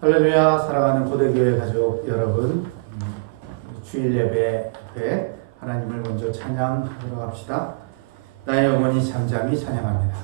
할렐루야. 사랑하는 고대교회 가족 여러분, 주일 예배 앞에 하나님을 먼저 찬양하도록 합시다. 나의 영혼이 잠잠히 찬양합니다.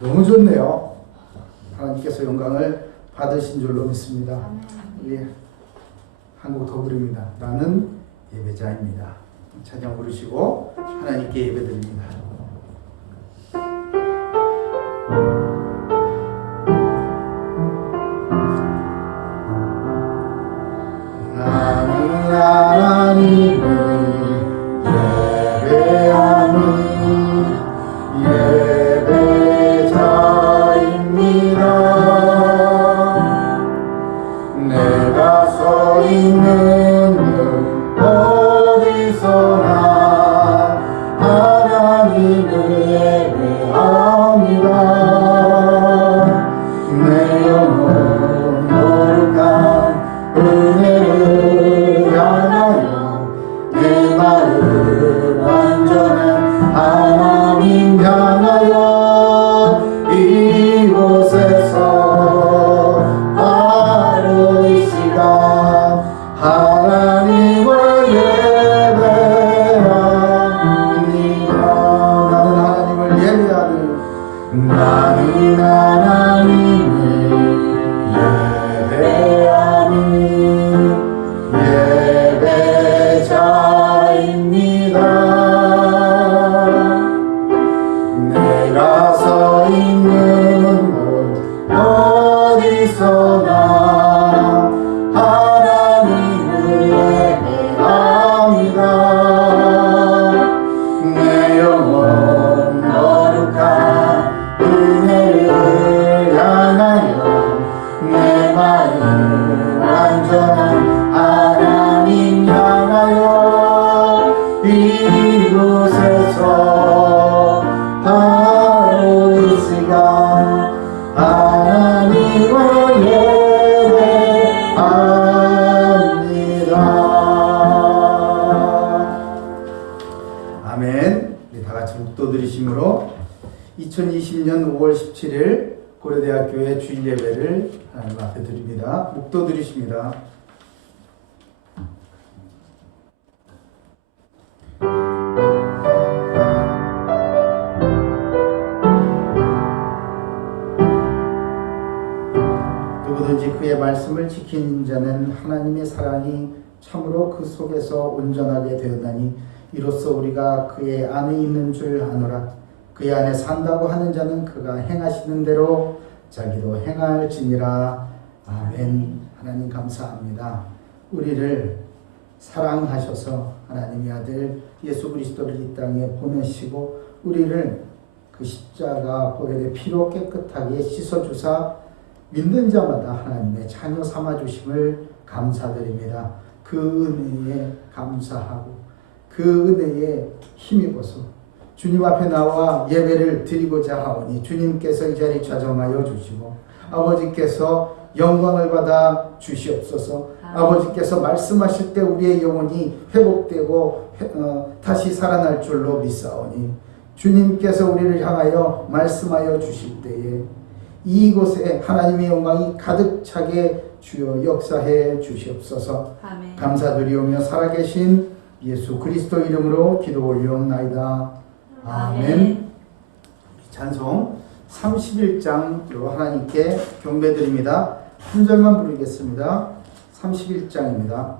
너무 좋네요. 하나님께서 영광을 받으신 줄로 믿습니다. 예, 한 곡 더 부릅니다. 나는 예배자입니다. 찬양 부르시고 하나님께 예배드립니다. 나는 하나님을 이곳에서 바로 이 시간 2020년 5월 17일 고려대학교의 주일 예배를 하나님 앞에 드립니다. 묵도 드리십니다. 누구든지 그의 말씀을 지킨 자는 하나님의 사랑이 참으로 그 속에서 온전하게 되었나니 이로써 우리가 그의 안에 있는 줄 아노라. 그의 안에 산다고 하는 자는 그가 행하시는 대로 자기도 행할지니라. 아멘. 하나님 감사합니다. 우리를 사랑하셔서 하나님의 아들 예수 그리스도를 이 땅에 보내시고 우리를 그 십자가 보혈의 피로 깨끗하게 씻어주사 믿는 자마다 하나님의 자녀 삼아주심을 감사드립니다. 그 은혜에 감사하고 그 은혜에 힘입어서 주님 앞에 나와 예배를 드리고자 하오니 주님께서 이 자리 좌정하여 주시고 아버지께서 영광을 받아 주시옵소서. 아버지께서 말씀하실 때 우리의 영혼이 회복되고 다시 살아날 줄로 믿사오니 주님께서 우리를 향하여 말씀하여 주실 때에 이곳에 하나님의 영광이 가득 차게 주여 역사해 주시옵소서. 아멘. 감사드리오며 살아계신 예수 그리스도 이름으로 기도 올려옵나이다. 아멘. 찬송 31장으로 하나님께 경배드립니다. 한 절만 부르겠습니다. 31장입니다.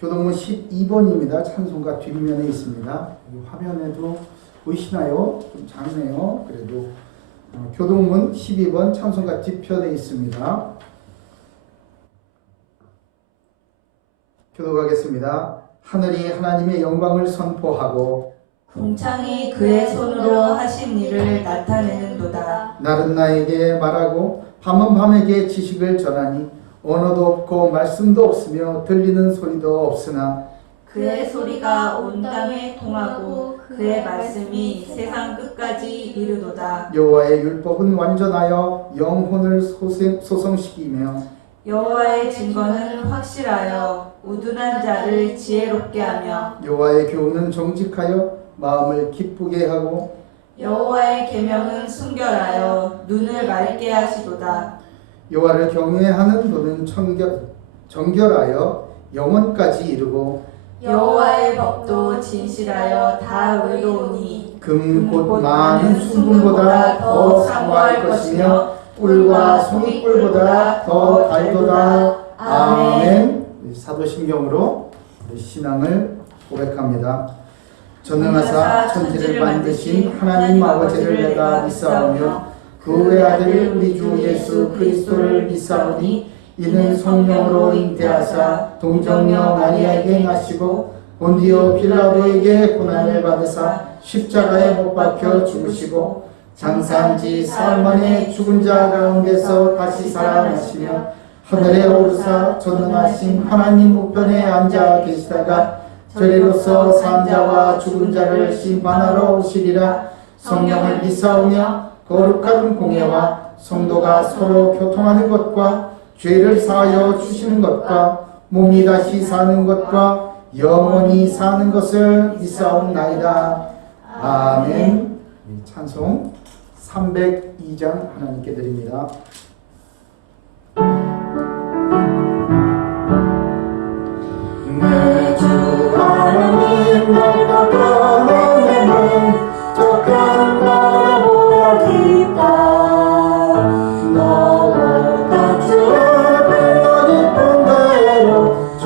교동문 12번입니다. 찬송가 뒷면에 있습니다. 화면에도 보이시나요? 좀 작네요. 그래도 교동문 12번 찬송가 뒤편에 있습니다. 교독하겠습니다. 하늘이 하나님의 영광을 선포하고 궁창이 그의 손으로 하신 일을 나타내는도다. 날은 나에게 말하고 밤은 밤에게 지식을 전하니 언어도 없고 말씀도 없으며 들리는 소리도 없으나 그의 소리가 온 땅에 통하고 그의 말씀이 세상 끝까지 이르도다. 여호와의 율법은 완전하여 영혼을 소성시키며 여호와의 증거는 확실하여 우둔한 자를 지혜롭게 하며 여호와의 교훈은 정직하여 마음을 기쁘게 하고 여호와의 계명은 순결하여 눈을 맑게 하시도다. 여호와를 경외하는 도는 정결하여 영원까지 이르고 여호와의 법도 진실하여 다 의로우니 금 곧 많은 순금보다 더 사모할 것이며 꿀과 송이꿀보다 더 달도다. 아멘. 사도신경으로 신앙을 고백합니다. 전능하사 천지를 만드신 하나님 아버지를 내가 믿사오며 그 외아들 우리 주 예수 그리스도를 믿사오니 이는 성령으로 잉태하사 동정녀 마리아에게 나시고 본디오 빌라도에게 고난을 받으사 십자가에 못 박혀 죽으시고 장사한 지 사흘 만에 죽은 자 가운데서 다시 살아나시며 하늘에 오르사 전능하신 하나님 우편에 앉아 계시다가 저리로서 산 자와 죽은 자를 심판하러 오시리라. 성령을 믿사오며 거룩한 공예와 성도가 서로 교통하는 것과 죄를 사하여 주시는 것과 몸이 다시 사는 것과 영원히 사는 것을 믿사옵나이다. 아멘. 찬송 302장 하나님께 드립니다. 내 주 하나님 내가 변해내는 저 큰 나라보다 깊다. 너보다 주의 빛나 깊은 대로 저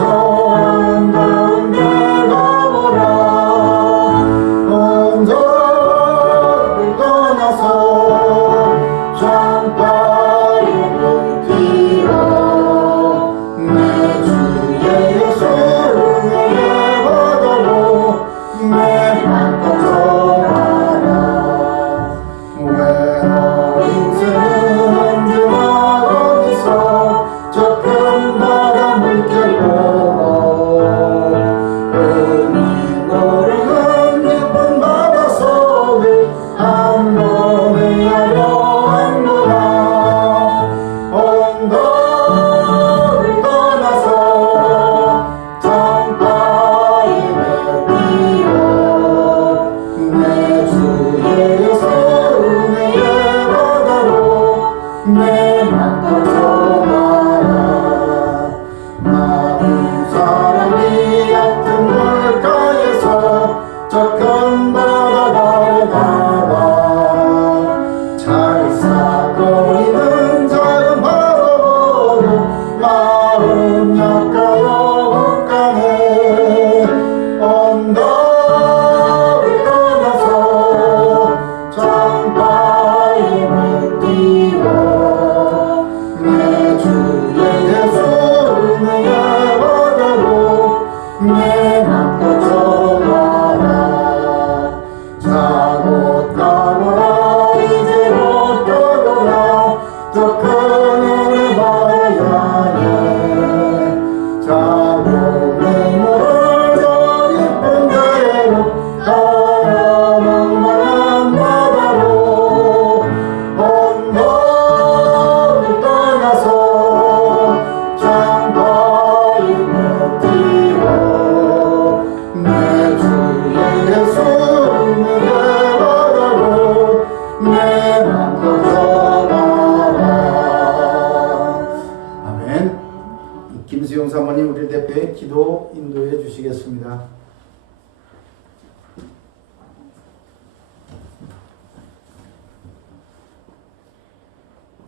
기도 인도해 주시겠습니다.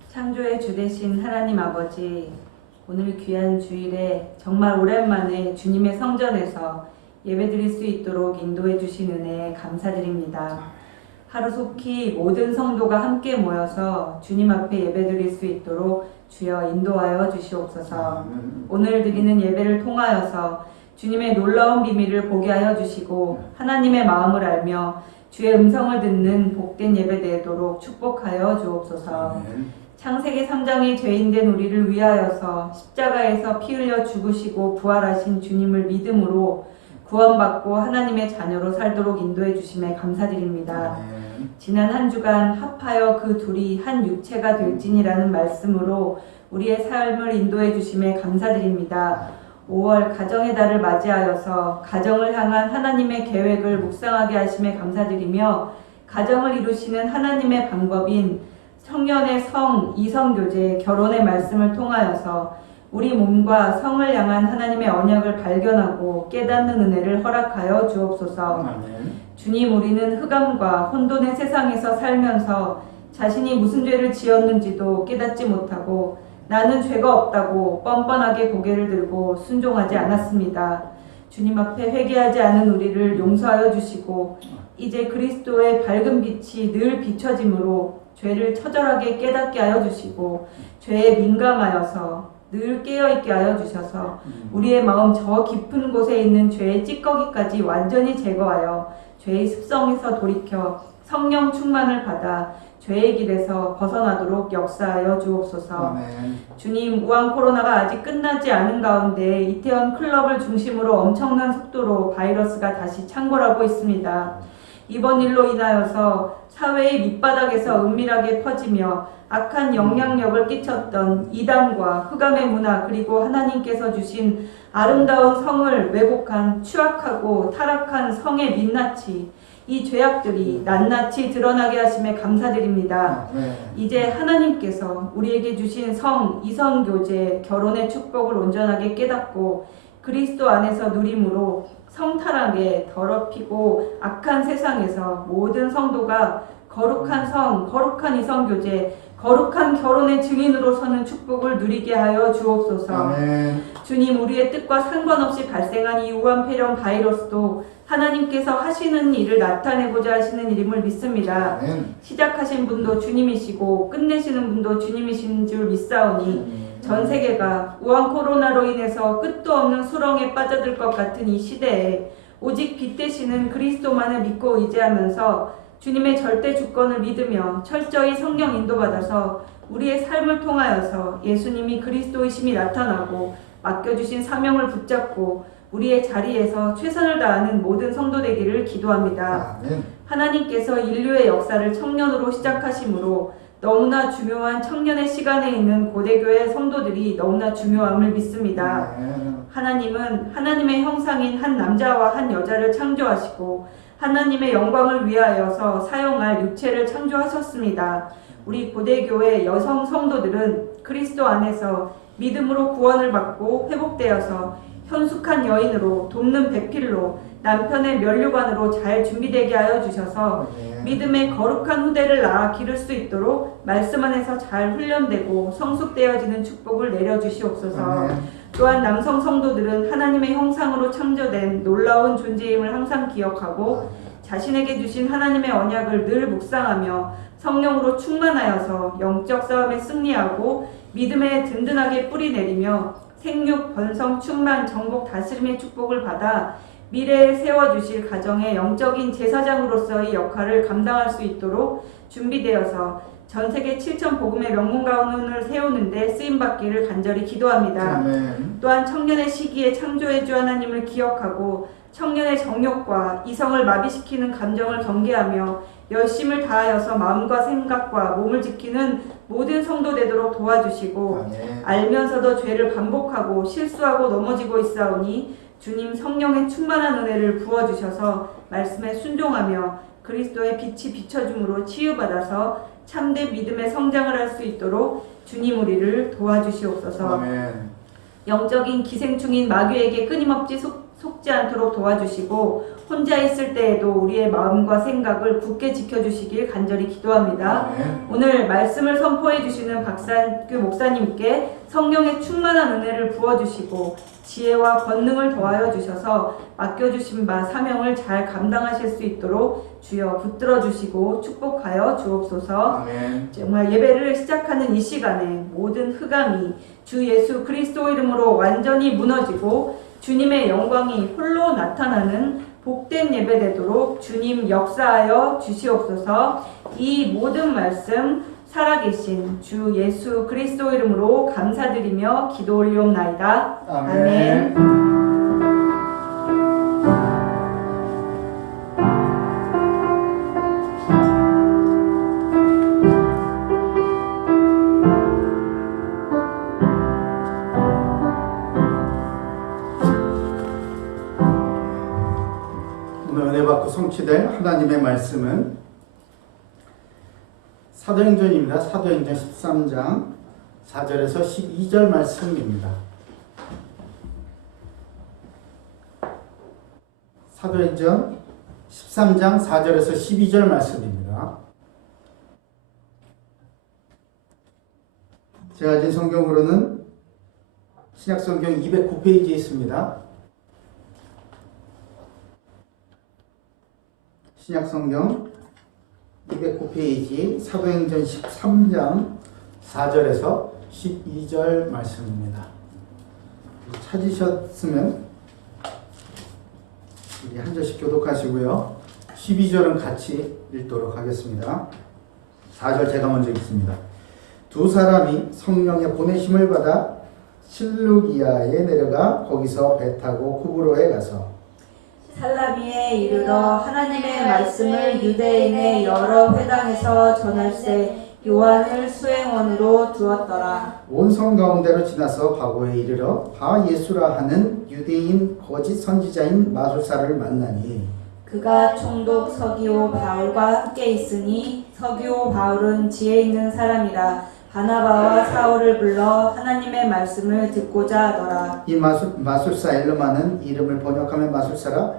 창조의 주 되신 하나님 아버지, 오늘 귀한 주일에 정말 오랜만에 주님의 성전에서 예배드릴 수 있도록 인도해 주신 은혜에 감사드립니다. 하루속히 모든 성도가 함께 모여서 주님 앞에 예배드릴 수 있도록 주여 인도하여 주시옵소서. 오늘 드리는 예배를 통하여서 주님의 놀라운 비밀을 보게 하여 주시고 하나님의 마음을 알며 주의 음성을 듣는 복된 예배 되도록 축복하여 주옵소서. 창세기 3장의 죄인된 우리를 위하여서 십자가에서 피 흘려 죽으시고 부활하신 주님을 믿음으로 구원받고 하나님의 자녀로 살도록 인도해 주심에 감사드립니다. 지난 한 주간 합하여 그 둘이 한 육체가 될지니라는 말씀으로 우리의 삶을 인도해 주심에 감사드립니다. 5월 가정의 달을 맞이하여서 가정을 향한 하나님의 계획을 묵상하게 하심에 감사드리며 가정을 이루시는 하나님의 방법인 청년의 성, 이성교제, 결혼의 말씀을 통하여서 우리 몸과 성을 향한 하나님의 언약을 발견하고 깨닫는 은혜를 허락하여 주옵소서. 주님, 우리는 흑암과 혼돈의 세상에서 살면서 자신이 무슨 죄를 지었는지도 깨닫지 못하고 나는 죄가 없다고 뻔뻔하게 고개를 들고 순종하지 않았습니다. 주님 앞에 회개하지 않은 우리를 용서하여 주시고 이제 그리스도의 밝은 빛이 늘 비춰짐으로 죄를 처절하게 깨닫게 하여 주시고 죄에 민감하여서 늘 깨어있게 하여 주셔서 우리의 마음 저 깊은 곳에 있는 죄의 찌꺼기까지 완전히 제거하여 죄의 습성에서 돌이켜 성령 충만을 받아 죄의 길에서 벗어나도록 역사하여 주옵소서. 아멘. 주님, 우한 코로나가 아직 끝나지 않은 가운데 이태원 클럽을 중심으로 엄청난 속도로 바이러스가 다시 창궐하고 있습니다. 이번 일로 인하여서 사회의 밑바닥에서 은밀하게 퍼지며 악한 영향력을 끼쳤던 이단과 흑암의 문화 그리고 하나님께서 주신 아름다운 성을 왜곡한 추악하고 타락한 성의 민낯이 이 죄악들이 낱낱이 드러나게 하심에 감사드립니다. 이제 하나님께서 우리에게 주신 성, 이성교제, 결혼의 축복을 온전하게 깨닫고 그리스도 안에서 누림으로 성탈하게 더럽히고 악한 세상에서 모든 성도가 거룩한 성, 거룩한 이성교제, 거룩한 결혼의 증인으로 서는 축복을 누리게 하여 주옵소서. 아멘. 주님, 우리의 뜻과 상관없이 발생한 이 우한폐렴 바이러스도 하나님께서 하시는 일을 나타내고자 하시는 일임을 믿습니다. 아멘. 시작하신 분도 주님이시고 끝내시는 분도 주님이신 줄 믿사오니 전 세계가 우한 코로나로 인해서 끝도 없는 수렁에 빠져들 것 같은 이 시대에 오직 빛 되시는 그리스도만을 믿고 의지하면서 주님의 절대 주권을 믿으며 철저히 성령 인도받아서 우리의 삶을 통하여서 예수님이 그리스도이심이 나타나고 맡겨주신 사명을 붙잡고 우리의 자리에서 최선을 다하는 모든 성도 되기를 기도합니다. 아멘. 하나님께서 인류의 역사를 청년으로 시작하심으로 너무나 중요한 청년의 시간에 있는 고대교회 성도들이 너무나 중요함을 믿습니다. 하나님은 하나님의 형상인 한 남자와 한 여자를 창조하시고 하나님의 영광을 위하여서 사용할 육체를 창조하셨습니다. 우리 고대교회 여성 성도들은 그리스도 안에서 믿음으로 구원을 받고 회복되어서 현숙한 여인으로 돕는 배필로 남편의 면류관으로 잘 준비되게 하여 주셔서 믿음의 거룩한 후대를 낳아 기를 수 있도록 말씀 안에서 잘 훈련되고 성숙되어지는 축복을 내려주시옵소서. 또한 남성 성도들은 하나님의 형상으로 창조된 놀라운 존재임을 항상 기억하고 자신에게 주신 하나님의 언약을 늘 묵상하며 성령으로 충만하여서 영적 싸움에 승리하고 믿음에 든든하게 뿌리 내리며 생육, 번성, 충만, 정복, 다스림의 축복을 받아 미래에 세워주실 가정의 영적인 제사장으로서의 역할을 감당할 수 있도록 준비되어서 전세계 7천 복음의 명문가원을 세우는데 쓰임받기를 간절히 기도합니다. 아멘. 또한 청년의 시기에 창조의 주 하나님을 기억하고 청년의 정욕과 이성을 마비시키는 감정을 경계하며 열심을 다하여서 마음과 생각과 몸을 지키는 모든 성도 되도록 도와주시고 아멘. 알면서도 죄를 반복하고 실수하고 넘어지고 있사오니 주님 성령의 충만한 은혜를 부어주셔서 말씀에 순종하며 그리스도의 빛이 비춰줌으로 치유받아서 참된 믿음의 성장을 할 수 있도록 주님 우리를 도와주시옵소서. 아멘. 영적인 기생충인 마귀에게 끊임없이 속지 않도록 도와주시고 혼자 있을 때에도 우리의 마음과 생각을 굳게 지켜주시길 간절히 기도합니다. 오늘 말씀을 선포해 주시는 박산규 목사님께 성령의 충만한 은혜를 부어주시고 지혜와 권능을 더하여 주셔서 맡겨주신 바 사명을 잘 감당하실 수 있도록 주여 붙들어 주시고 축복하여 주옵소서. 정말 예배를 시작하는 이 시간에 모든 흑암이 주 예수 그리스도 이름으로 완전히 무너지고 주님의 영광이 홀로 나타나는 복된 예배 되도록 주님 역사하여 주시옵소서. 이 모든 말씀 살아계신 주 예수 그리스도 이름으로 감사드리며 기도 올리옵나이다. 아멘. 오늘 은혜 받고 성취될 하나님의 말씀은 사도행전입니다. 사도행전 13장 4절에서 12절 말씀입니다. 사도행전 13장 4절에서 12절 말씀입니다. 제가 가진 성경으로는 신약성경 209페이지에 있습니다. 신약성경 209페이지 사도행전 13장 4절에서 12절 말씀입니다. 찾으셨으면 우리 한 절씩 교독하시고요. 12절은 같이 읽도록 하겠습니다. 4절 제가 먼저 읽습니다. 두 사람이 성령의 보내심을 받아 실루기아에 내려가 거기서 배 타고 쿠브로에 가서 살라미에 이르러 하나님의 말씀을 유대인의 여러 회당에서 전할세 요한을 수행원으로 두었더라. 온 성 가운데로 지나서 바고에 이르러 바 예수라 하는 유대인 거짓 선지자인 마술사를 만나니 그가 총독 서기오 바울과 함께 있으니 서기오 바울은 지혜 있는 사람이라 바나바와 사울을 불러 하나님의 말씀을 듣고자 하더라. 이 마술사 엘르마는 이름을 번역하면 마술사라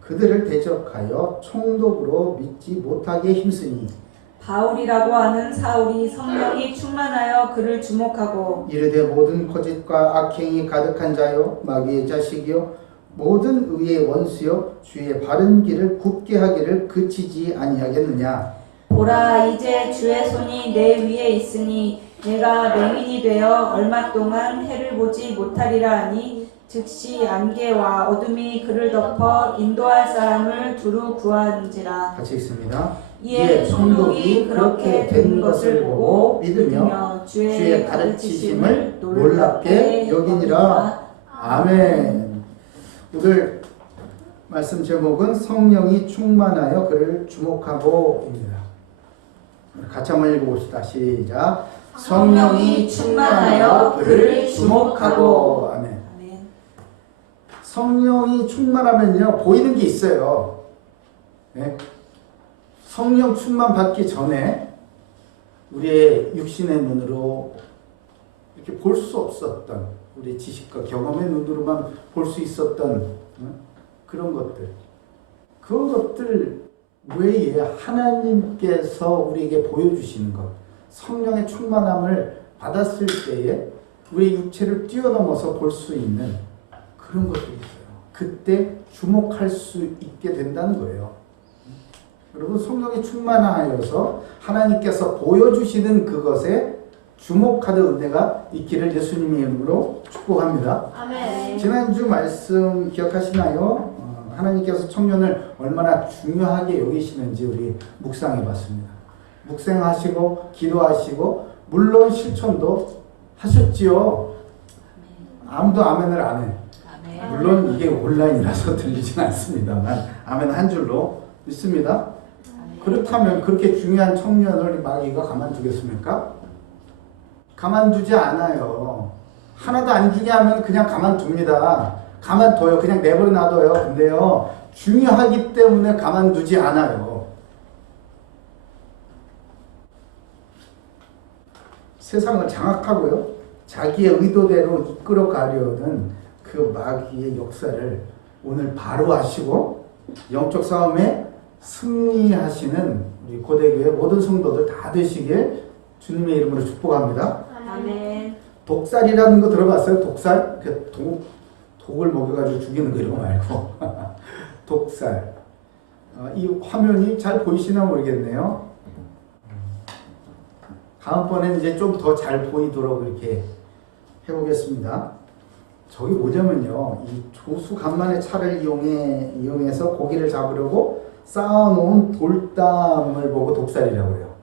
그들을 대적하여 총독으로 믿지 못하게 힘쓰니 바울이라고 하는 사울이 성령이 충만하여 그를 주목하고 이르되 모든 거짓과 악행이 가득한 자요 마귀의 자식이요 모든 의의 원수요 주의 바른 길을 굽게 하기를 그치지 아니하겠느냐. 보라 이제 주의 손이 내 위에 있으니 내가 맹인이 되어 얼마 동안 해를 보지 못하리라 하니 즉시 안개와 어둠이 그를 덮어 인도할 사람을 두루 구한지라. 같이 읽습니다. 이에 총독이 그렇게 된 것을 보고 믿으며 주의 가르치심을 놀랍게 여기니라. 아멘. 오늘 말씀 제목은 성령이 충만하여 그를 주목하고입니다. 같이 한번 읽어봅시다. 시작. 성령이 충만하여 그를 주목하고. 아멘. 성령이 충만하면요 보이는 게 있어요. 네? 성령 충만 받기 전에 우리의 육신의 눈으로 이렇게 볼 수 없었던 우리 지식과 경험의 눈으로만 볼 수 있었던 그런 것들, 그것들 외에 하나님께서 우리에게 보여주시는 것, 성령의 충만함을 받았을 때에 우리 육체를 뛰어넘어서 볼 수 있는 그런 것들이 있어요. 그때 주목할 수 있게 된다는 거예요. 여러분 성령이 충만하여서 하나님께서 보여주시는 그것에 주목하는 은혜가 있기를 예수님의 이름으로 축복합니다. 아멘. 지난주 말씀 기억하시나요? 하나님께서 청년을 얼마나 중요하게 여기시는지 우리 묵상해 봤습니다. 묵상하시고 기도하시고 물론 실천도 하셨지요. 아무도 아멘을 안 해. 물론 이게 온라인이라서 들리진 않습니다만 아멘 한 줄로 믿습니다. 그렇다면 그렇게 중요한 청년을 마귀가 가만두겠습니까? 가만두지 않아요. 하나도 안 주게 하면 그냥 가만둡니다. 가만둬요. 그냥 내버려 놔둬요. 근데요 중요하기 때문에 가만두지 않아요. 세상을 장악하고요 자기의 의도대로 이끌어 가려는 그 마귀의 역사를 오늘 바로 하시고 영적 싸움에 승리하시는 우리 고대교회 모든 성도들 다 되시길 주님의 이름으로 축복합니다. 아멘. 독살이라는 거 들어봤어요? 독살? 독을 먹여가지고 죽이는 거 이런 거 말고 독살. 이 화면이 잘 보이시나 모르겠네요. 다음번에는 이제 좀 더 잘 보이도록 이렇게 해보겠습니다. 저기 뭐냐면요, 이 조수 간만에 차를 이용해서 고기를 잡으려고 쌓아놓은 돌담을 보고 독살이라고 해요.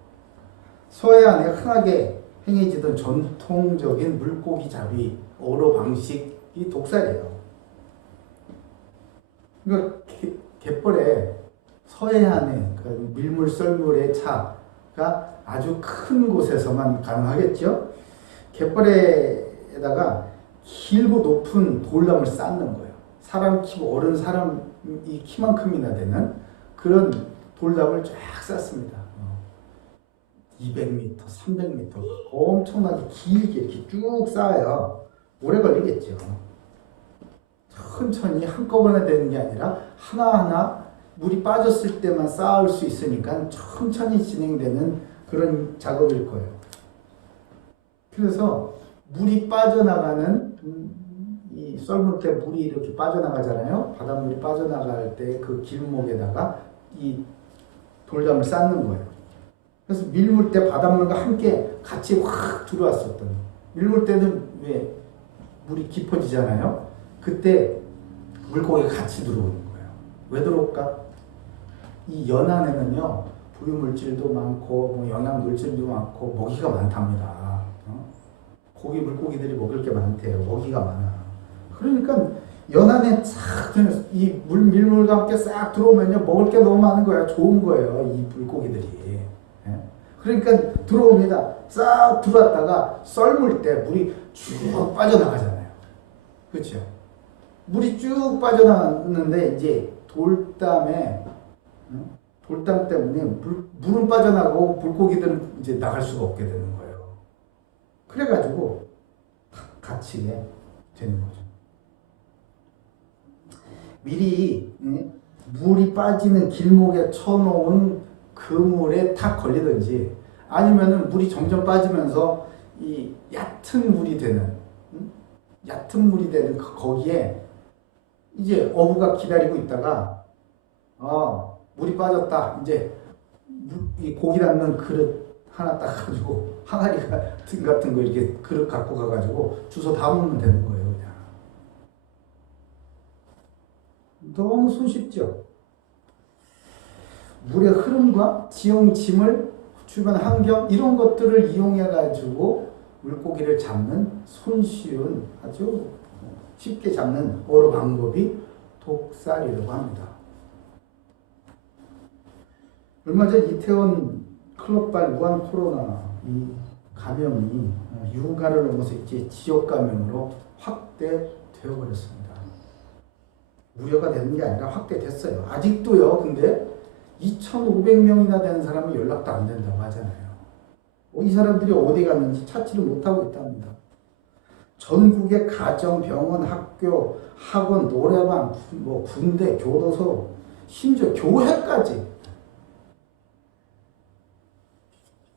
서해안에 흔하게 행해지던 전통적인 물고기 잡이 어로 방식이 독살이에요. 그러니까 갯벌에 서해안에 그 밀물 썰물의 차가 아주 큰 곳에서만 가능하겠죠. 갯벌에다가 길고 높은 돌담을 쌓는 거예요. 사람 키고 어른 사람이 키만큼이나 되는 그런 돌담을 쫙 쌓습니다. 200m, 300m 엄청나게 길게 이렇게 쭉 쌓아요. 오래 걸리겠죠. 천천히 한꺼번에 되는 게 아니라 하나하나 물이 빠졌을 때만 쌓을 수 있으니까 천천히 진행되는 그런 작업일 거예요. 그래서 물이 빠져나가는 이 썰물 때 물이 이렇게 빠져나가잖아요. 바닷물이 빠져나갈 때 그 길목에다가 이 돌담을 쌓는 거예요. 그래서 밀물 때 바닷물과 함께 같이 확 들어왔었던, 밀물 때는 왜 물이 깊어지잖아요. 그때 물고기가 같이 들어오는 거예요. 왜 들어올까? 이 연안에는요 부유물질도 많고 뭐 영양물질도 많고 먹이가 많답니다. 고기 물고기들이 먹을 게 많대요. 먹이가 많아. 그러니까 연안에 싹 이 밀물과 함께 싹 들어오면요 먹을 게 너무 많은 거야. 좋은 거예요. 이 물고기들이. 그러니까 들어옵니다. 싹 들어왔다가 썰물 때 물이 쭉 빠져나가잖아요. 그렇죠? 물이 쭉 빠져나갔는데 이제 돌담 때문에 물은 빠져나가고 물고기들은 이제 나갈 수가 없게 되는 거예요. 그래가지고 갇히게 되는 거죠. 미리 물이 빠지는 길목에 쳐놓은 그물에 탁 걸리든지 아니면은 물이 점점 빠지면서 이 얕은 물이 되는 거기에 이제 어부가 기다리고 있다가 물이 빠졌다. 이제 이 고기 담는 그릇 하나 딱 가지고 항아리 같은 거 이렇게 그릇 갖고 가가지고 주워 담으면 되는 거예요. 그냥. 너무 손쉽죠. 물의 흐름과 짐을 주변 환경 이런 것들을 이용해 가지고 물고기를 잡는 손쉬운 아주 쉽게 잡는 어로 방법이 독살이라고 합니다. 얼마 전 이태원 클럽발 무한 코로나 이 감염이 유가를 넘어서 이제 지역 감염으로 확대되어 버렸습니다. 우려가 되는 게 아니라 확대됐어요. 아직도요. 근데 2,500명이나 되는 사람은 연락도 안 된다고 하잖아요. 이 사람들이 어디 갔는지 찾지를 못하고 있답니다. 전국의 가정, 병원, 학교, 학원, 노래방, 군대, 교도소, 심지어 교회까지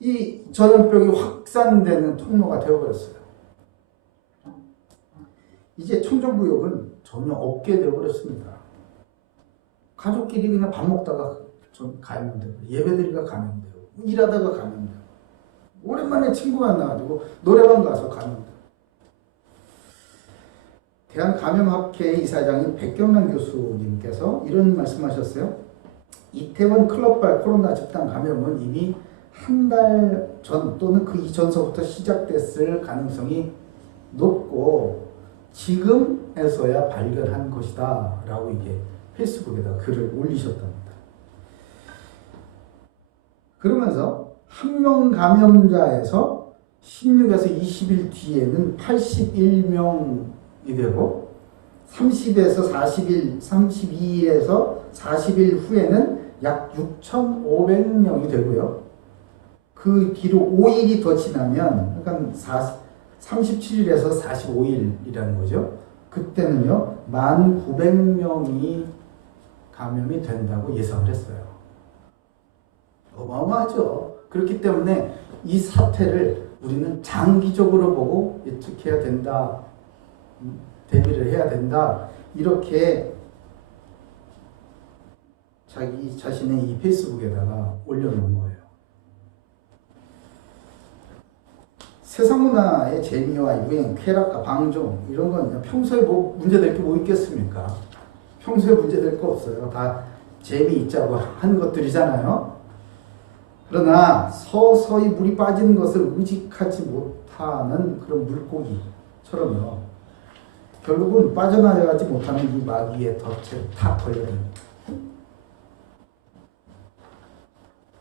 이 전염병이 확산되는 통로가 되어버렸어요. 이제 청정구역은 전혀 없게 되어버렸습니다. 가족끼리 그냥 밥 먹다가 감염되고 예배드리가 감염되고 일하다가 감염되고 오랜만에 친구 만나가지고 노래방 가서 감염되고 대한감염학회 이사장인 백경란 교수님께서 이런 말씀하셨어요. 이태원 클럽발 코로나 집단 감염은 이미 한 달 전 또는 그 이전서부터 시작됐을 가능성이 높고 지금에서야 발견한 것이다 라고 이게 페이스북에다 글을 올리셨답니다. 그러면서 한 명 감염자에서 16에서 20일 뒤에는 81명이 되고 30에서 40일, 32일에서 40일 후에는 약 6,500명이 되고요. 그 뒤로 5일이 더 지나면 그러니까 37일에서 45일이라는 거죠. 그때는요 1900명이 감염이 된다고 예상을 했어요. 어마어마하죠. 그렇기 때문에 이 사태를 우리는 장기적으로 보고 예측해야 된다, 대비를 해야 된다, 이렇게 자기 자신의 이 페이스북에다가 올려놓은 거예요. 세상 문화의 재미와 유행, 쾌락과 방종 이런 건 평소에 뭐 문제될 게 뭐 있겠습니까? 평소에 문제될 거 없어요. 다 재미있자고 하는 것들이잖아요. 그러나 서서히 물이 빠지는 것을 의식하지 못하는 그런 물고기처럼요. 결국은 빠져나가지 못하는 이 마귀의 덫에 탁 걸려듭니다.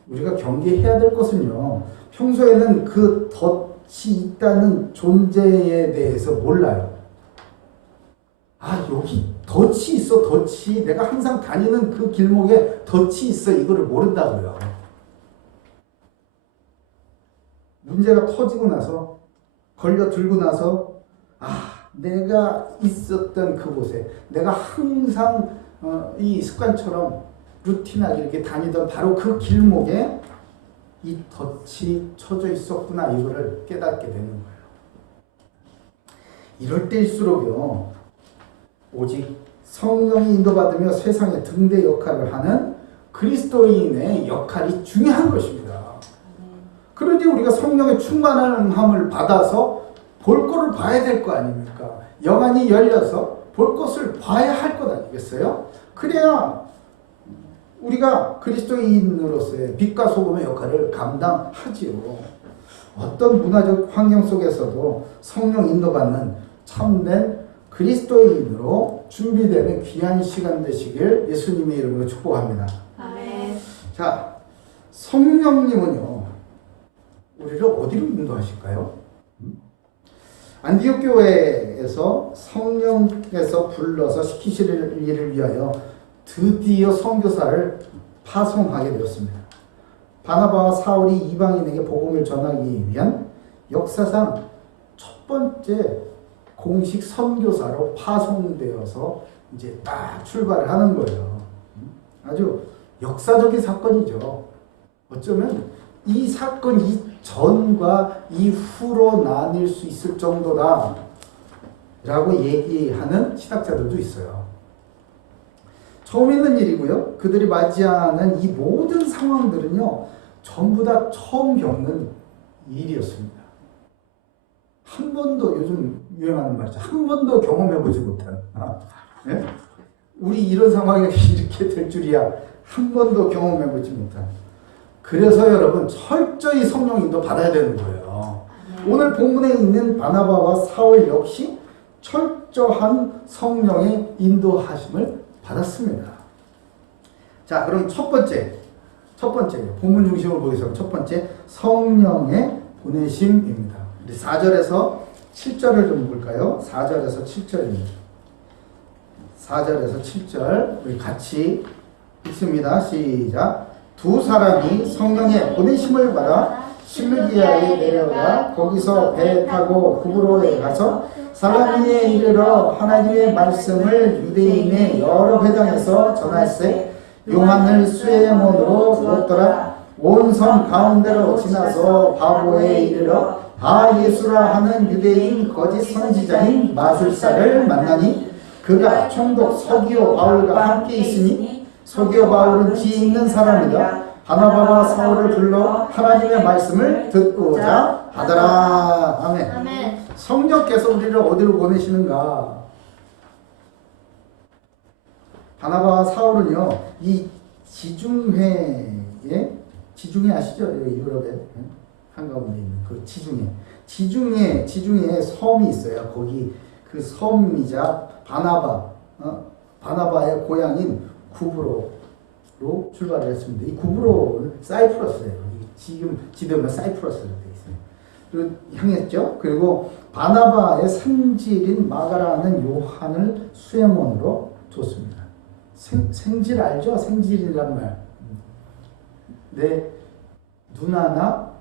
우리가 경계해야 될 것은요. 평소에는 그 덫이 있다는 존재에 대해서 몰라요. 아, 여기 덫이 있어, 덫이. 내가 항상 다니는 그 길목에 덫이 있어. 이거를 모른다고요. 문제가 터지고 나서, 걸려들고 나서, 아, 내가 있었던 그곳에, 내가 항상 이 습관처럼 루틴하게 이렇게 다니던 바로 그 길목에 이 덫이 쳐져 있었구나, 이거를 깨닫게 되는 거예요. 이럴 때일수록요, 오직 성령이 인도받으며 세상의 등대 역할을 하는 그리스도인의 역할이 중요한 것입니다. 그러니 우리가 성령의 충만함을 받아서 볼 것을 봐야 될 거 아닙니까? 영안이 열려서 볼 것을 봐야 할 것 아니겠어요? 그래야 우리가 그리스도인으로서의 빛과 소금의 역할을 감당하지요. 어떤 문화적 환경 속에서도 성령 인도받는 참된 그리스도인으로 준비되는 귀한 시간 되시길 예수님의 이름으로 축복합니다. 아멘. 자, 성령님은요, 우리를 어디로 인도하실까요? 안디옥 교회에서 성령께서 불러서 시키실 일을 위하여 드디어 선교사를 파송하게 되었습니다. 바나바와 사울이 이방인에게 복음을 전하기 위한 역사상 첫 번째 공식 선교사로 파송되어서 이제 딱 출발을 하는 거예요. 아주 역사적인 사건이죠. 어쩌면 이 사건 이전과 이후로 나뉠 수 있을 정도다 라고 얘기하는 신학자들도 있어요. 처음 있는 일이고요. 그들이 맞이하는 이 모든 상황들은요, 전부 다 처음 겪는 일이었습니다. 한 번도, 요즘 유행하는 말이죠. 한 번도 경험해보지 못한. 네? 우리 이런 상황이 이렇게 될 줄이야. 한 번도 경험해보지 못한. 그래서 여러분 철저히 성령 인도 받아야 되는 거예요. 오늘 본문에 있는 바나바와 사울 역시 철저한 성령의 인도하심을 받았습니다. 자, 그럼 첫 번째 본문 중심으로 보겠습니다. 첫 번째, 성령의 보내심입니다. 우리 4절에서 7절을 좀 볼까요? 4절에서 7절입니다. 4절에서 7절 우리 같이 읽습니다. 시작. 두 사람이 성령의 보내심을 받아 실루기아에 내려가 거기서 배 타고 구브로에 가서 살라미에 이르러 하나님의 말씀을 유대인의 여러 회당에서 전할세 요한을 수행원으로 두었더라. 온 성 가운데로 지나서 바보에 이르러 바 예수라 하는 유대인 거짓 선지자인 마술사를 만나니 그가 총독 서기오 바울과 함께 있으니 서기오 바울은 지혜 있는 사람이라 바나바와 사울을 불러 하나님의 말씀을 듣고자 하더라. 아멘. 아멘. 성령께서 우리를 어디로 보내시는가? 바나바와 사울은요, 이 지중해 아시죠? 유럽의 한가운데 있는 그 지중해 섬이 있어요. 거기 그 섬이자 바나바의 고향인 구브로로 출발을 했습니다. 이 구브로는 사이프러스예요. 지금 지도면 사이프러스로 되어 있어요. 그리고 향했죠. 그리고 바나바의 상질인 마가라는 요한을 수행원으로 뒀습니다. 생질 알죠? 생질이란 말. 내 누나나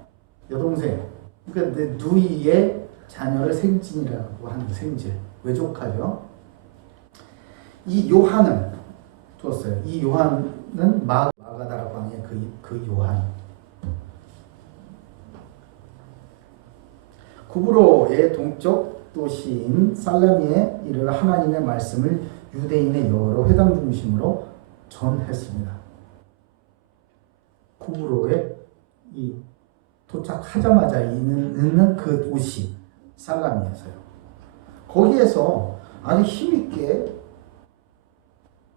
여동생, 그러니까 내 누이의 자녀를 생진이라고 하는 생질, 외족하죠. 이 요한을 두었어요. 이 요한은 마가다라 광의 그 요한. 구브로의 동쪽 도시인 살라미에 이르러 하나님의 말씀을 유대인의 여러 회당 중심으로 전했습니다. 구브로에 이 도착하자마자 있는 그 도시 살라미에서요. 거기에서 아주 힘있게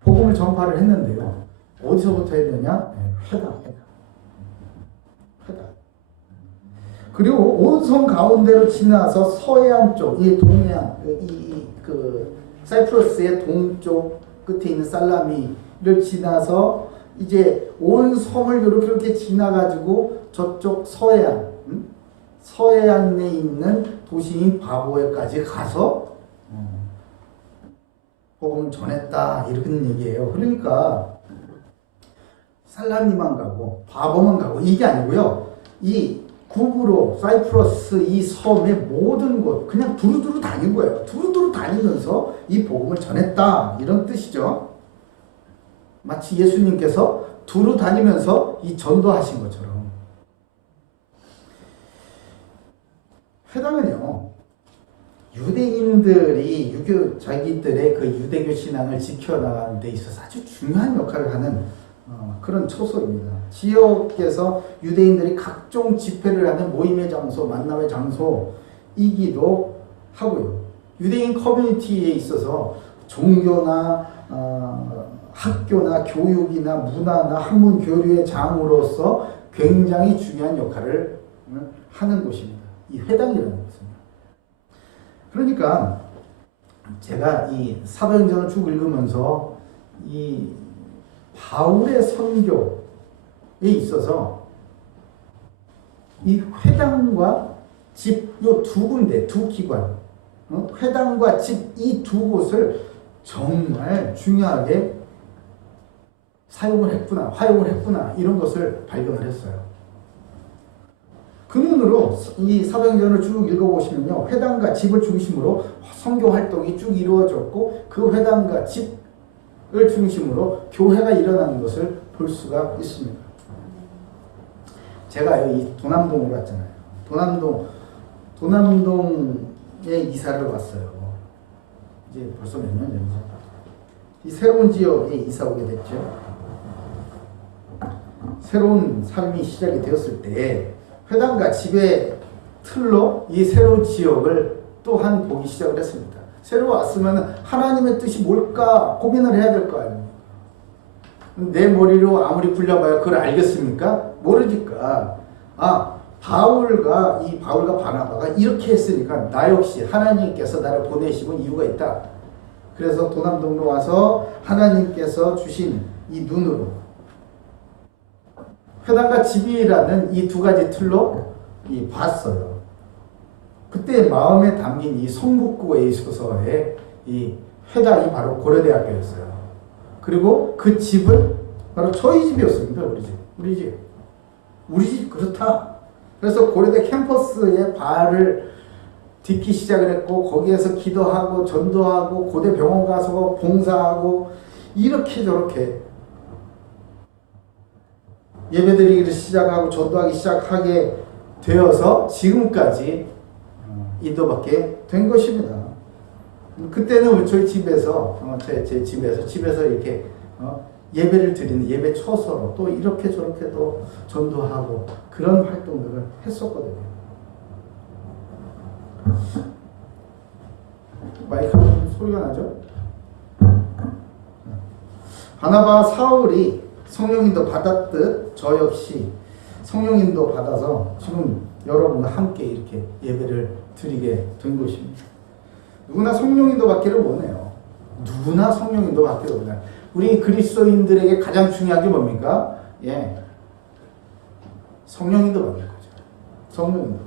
복음을 전파를 했는데요. 어디서부터 했느냐? 회당. 그리고 온 성 가운데로 지나서 서해안 쪽, 이 동해안, 그 사이프러스의 동쪽 끝에 있는 살라미를 지나서 이제 온 성을 이렇게 지나가지고 저쪽 서해안에 있는 도시인 바보에까지 가서 복음을 전했다 이런 얘기예요. 그러니까 살라미만 가고 바보만 가고 이게 아니고요. 이 구브로, 사이프러스 이 섬의 모든 곳 그냥 두루두루 다닌 거예요. 두루두루 다니면서 이 복음을 전했다 이런 뜻이죠. 마치 예수님께서 두루 다니면서 이 전도하신 것처럼. 회당은요, 유대인들이 자기들의 그 유대교 신앙을 지켜나가는 데 있어서 아주 중요한 역할을 하는 그런 초소입니다. 지역에서 유대인들이 각종 집회를 하는 모임의 장소, 만남의 장소이기도 하고요. 유대인 커뮤니티에 있어서 종교나 학교나 교육이나 문화나 학문 교류의 장으로서 굉장히 중요한 역할을 하는 곳입니다. 이 회당이라는 것은. 그러니까 제가 이 사도행전을 쭉 읽으면서 이 바울의 선교에 있어서 이 회당과 집, 요 두 군데, 두 기관, 회당과 집 이 두 곳을 정말 중요하게 활용을 했구나 이런 것을 발견을 했어요. 그 눈으로 이 사도행전을 쭉 읽어보시면요, 회당과 집을 중심으로 선교 활동이 쭉 이루어졌고 그 회당과 집을 중심으로 교회가 일어나는 것을 볼 수가 있습니다. 제가 이 도남동으로 왔잖아요. 도남동에 이사를 왔어요. 이제 벌써 몇 년 전이죠. 이 새로운 지역에 이사 오게 됐죠. 새로운 삶이 시작이 되었을 때 회당과 집의 틀로 이 새로운 지역을 또한 보기 시작을 했습니다. 새로 왔으면 하나님의 뜻이 뭘까 고민을 해야 될 거 아닙니까? 내 머리로 아무리 굴려봐야 그걸 알겠습니까? 모르니까 바울과 바나바가 이렇게 했으니까 나 역시 하나님께서 나를 보내시고 이유가 있다. 그래서 도남동으로 와서 하나님께서 주신 이 눈으로 회당과 집이라는 이 두 가지 틀로 봤어요. 그때 마음에 담긴 이 성북구에 있어서의 이 회당이 바로 고려대학교였어요. 그리고 그 집은 바로 저희 집이었습니다. 우리 집 그렇다. 그래서 고려대 캠퍼스에 발을 딛기 시작을 했고 거기에서 기도하고 전도하고 고대 병원 가서 봉사하고 이렇게 저렇게 예배드리기를 시작하고 전도하기 시작하게 되어서 지금까지 인도받게 된 것입니다. 그때는 저희 집에서 제 집에서 이렇게 예배를 드리는 예배 초서로 또 이렇게 저렇게 또 전도하고 그런 활동들을 했었거든요. 마이크 소리가 나죠? 바나바와 사울이 성령인도 받았듯 저 역시 성령인도 받아서 지금 여러분과 함께 이렇게 예배를 드리게 된 것입니다. 누구나 성령인도 받기를 원해요. 누구나 성령인도 받기를 원해요. 우리 그리스도인들에게 가장 중요한 게 뭡니까? 성령인도 받는 거죠. 성령인도.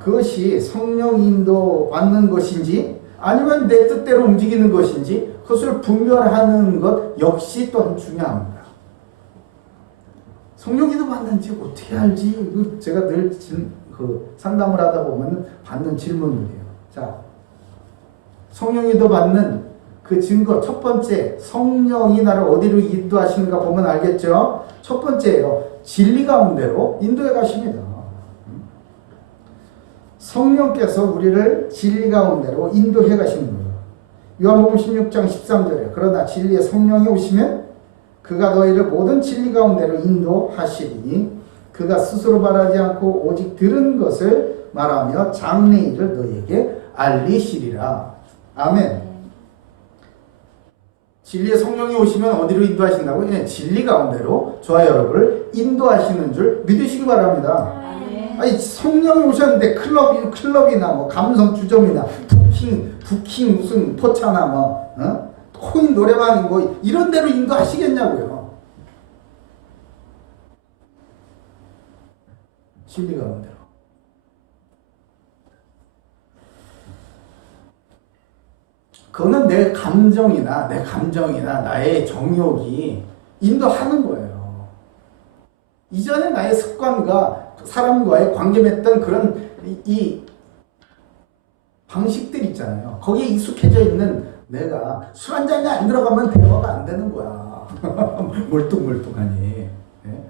그것이 성령인도 받는 것인지 아니면 내 뜻대로 움직이는 것인지 그것을 분별하는 것 역시 또한 중요합니다. 성령인도 받는지 어떻게 알지? 제가 늘 그 상담을 하다 보면 받는 질문들이에요. 자, 성령이도 받는 그 증거 첫 번째, 성령이 나를 어디로 인도하시는가 보면 알겠죠? 첫 번째예요. 진리 가운데로 인도해 가십니다. 성령께서 우리를 진리 가운데로 인도해 가시는 거예요. 요한복음 16장 13절에 그러나 진리의 성령이 오시면 그가 너희를 모든 진리 가운데로 인도하시리니 그가 스스로 말하지 않고 오직 들은 것을 말하며 장래 일을 너희에게 알리시리라. 아멘. 진리의 성령이 오시면 어디로 인도하신다고? 예, 진리 가운데로 저와 여러분을 인도하시는 줄 믿으시기 바랍니다. 아니 성령이 오셨는데 클럽이나 뭐 감성 주점이나 부킹 무슨 포차나 뭐 코인 노래방이 뭐 이런 데로 인도하시겠냐고요. 진리 가운데로. 그거는 내 감정이나 나의 정욕이 인도하는 거예요. 이전에 나의 습관과 사람과의 관계 맺던 그런 이 방식들 있잖아요. 거기에 익숙해져 있는 내가 술 한 잔이 안 들어가면 대화가 안 되는 거야. 멀뚱멀뚱하니. 네?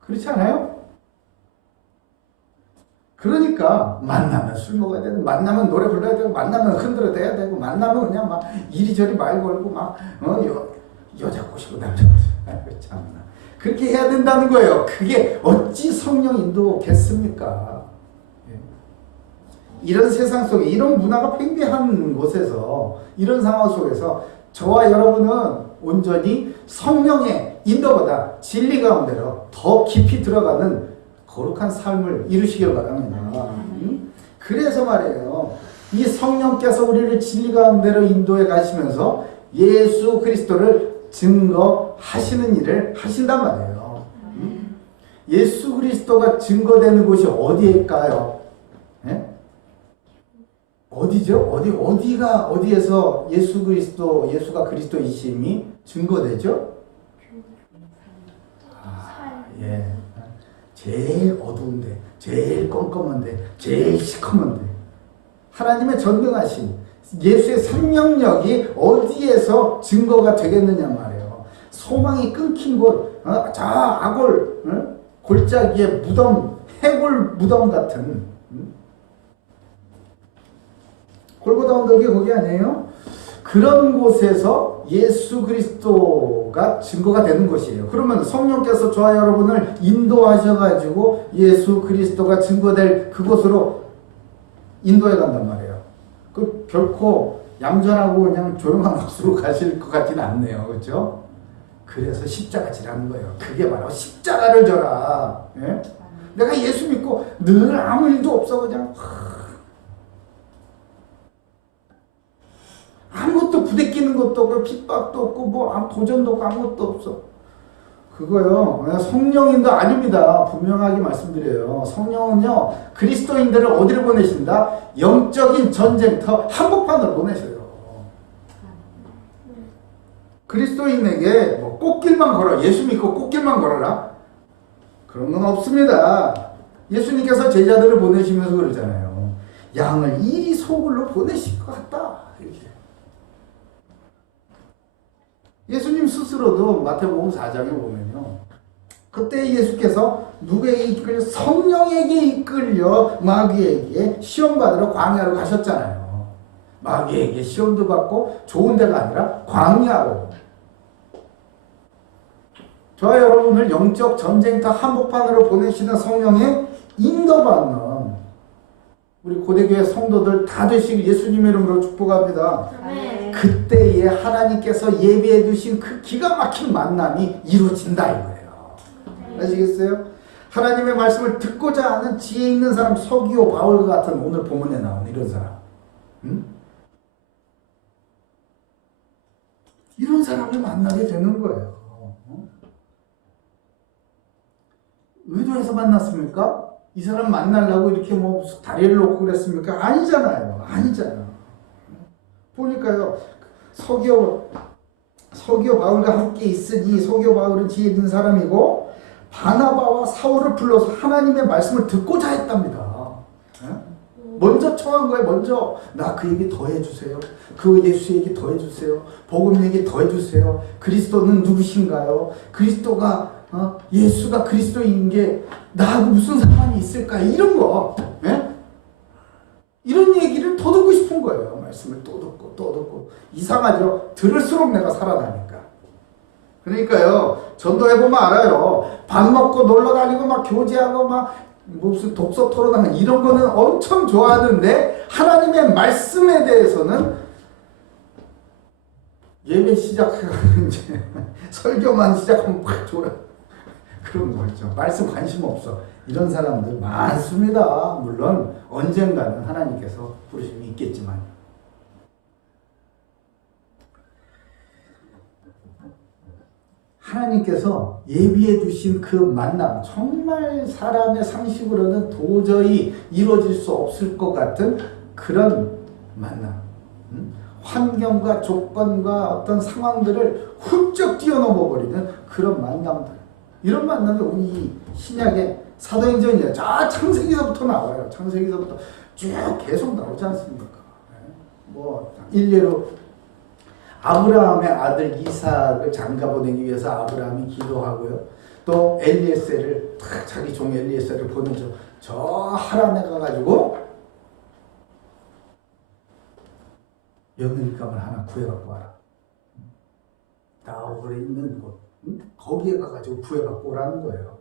그렇지 않아요? 그러니까 만나면 술 먹어야 되고 만나면 노래 불러야 되고 만나면 흔들어대야 되고 만나면 그냥 막 이리저리 말 걸고 막 여자 꼬시고 남자 꼬시고 참나 그렇게 해야 된다는 거예요. 그게 어찌 성령 인도겠습니까? 이런 세상 속에 이런 문화가 팽배한 곳에서 이런 상황 속에서 저와 여러분은 온전히 성령의 인도보다 진리 가운데로 더 깊이 들어가는 거룩한 삶을 이루시길 바랍니다. 그래서 말이에요. 이 성령께서 우리를 진리 가운데로 인도해 가시면서 예수 그리스도를 증거하시는 일을 하신단 말이에요. 예수 그리스도가 증거되는 곳이 어디일까요? 네? 어디죠? 어디에서 예수가 그리스도이심이 증거되죠? 예. 제일 어두운데, 제일 껌껌한데, 제일 시커먼데 하나님의 전능하신 예수의 생명력이 어디에서 증거가 되겠느냐 말이에요. 소망이 끊긴 곳, 저 아골 골짜기의 무덤, 해골 무덤 같은 골고다 언덕이 거기 아니에요? 그런 곳에서 예수 그리스도가 증거가 되는 것이에요. 그러면 성령께서 저와 여러분을 인도하셔가지고 예수 그리스도가 증거될 그곳으로 인도해 간단 말이에요. 그 결코 얌전하고 그냥 조용한 곳으로 가실 것 같지는 않네요. 그렇죠? 그래서 십자가 지라는 거예요. 그게 바로 십자가를 져라. 예? 내가 예수 믿고 늘 아무 일도 없어 그냥 아무것도 부대끼는 것도 없고 핍박도 없고 뭐 도전도 없고 아무것도 없어. 그거요 성령인도 아닙니다. 분명하게 말씀드려요. 성령은요 그리스도인들을 어디로 보내신다? 영적인 전쟁터 한복판으로 보내셔요. 그리스도인에게 뭐 꽃길만 걸어 예수 믿고 꽃길만 걸어라 그런 건 없습니다. 예수님께서 제자들을 보내시면서 그러잖아요. 양을 이리 소굴로 보내실 것 같다 이렇게. 예수님 스스로도 마태복음 4장에 보면요. 그때 예수께서 누구에게 이끌려? 성령에게 이끌려 마귀에게 시험받으러 광야로 가셨잖아요. 마귀에게 시험도 받고 좋은 데가 아니라 광야로. 저와 여러분을 영적 전쟁터 한복판으로 보내시는 성령의 인도받는 우리 고대교회 성도들 다 되시길 예수님의 이름으로 축복합니다. 아멘. 그때에 하나님께서 예비해 두신 그 기가 막힌 만남이 이루어진다 이거예요. 아시겠어요? 하나님의 말씀을 듣고자 하는 지혜 있는 사람 서기오 바울과 같은 오늘 본문에 나온 이런 사람. 이런 사람을 만나게 되는 거예요. 의도해서 만났습니까? 이 사람 만나려고 이렇게 뭐 다리를 놓고 그랬습니까? 아니잖아요. 보니까요. 서기오 바울과 함께 있으니 서기오 바울은 지혜 있는 사람이고 바나바와 사울을 불러서 하나님의 말씀을 듣고자 했답니다. 먼저 청한 거예요. 먼저 나 그 얘기 더 해주세요. 그 예수 얘기 더 해주세요. 복음 얘기 더 해주세요. 그리스도는 누구신가요? 그리스도가 예수가 그리스도인 게 나하고 무슨 상관이 있을까? 이런 거, 이런 얘기를 더 듣고 싶은 거예요. 말씀을 또 듣고 또 듣고. 이상하죠? 들을수록 내가 살아나니까. 그러니까요, 전도해보면 알아요. 밥 먹고 놀러 다니고 막 교제하고 막 무슨 독서 토론하는 이런 거는 엄청 좋아하는데 하나님의 말씀에 대해서는 예배 시작하면 이제 설교만 시작하면 팍 졸아. 그런 거 있죠. 말씀 관심 없어. 이런 사람들 많습니다. 물론 언젠가는 하나님께서 부르심이 있겠지만. 하나님께서 예비해 주신 그 만남, 정말 사람의 상식으로는 도저히 이루어질 수 없을 것 같은 그런 만남. 환경과 조건과 어떤 상황들을 훌쩍 뛰어넘어 버리는 그런 만남들. 이런 만남이 우리 신약의 사도행전이야. 저 창세기서부터 나와요. 창세기서부터 쭉 계속 나오지 않습니까? 뭐 일례로 아브라함의 아들 이삭을 장가 보내기 위해서 아브라함이 기도하고요. 또 엘리에셀을 자기 종 엘리에셀을 보내죠. 저 하란에 가가지고 며느리감을 하나 구해갖고 와라. 나홀에 있는 곳, 거기에 가가지고 구해갖고 오라는 거예요.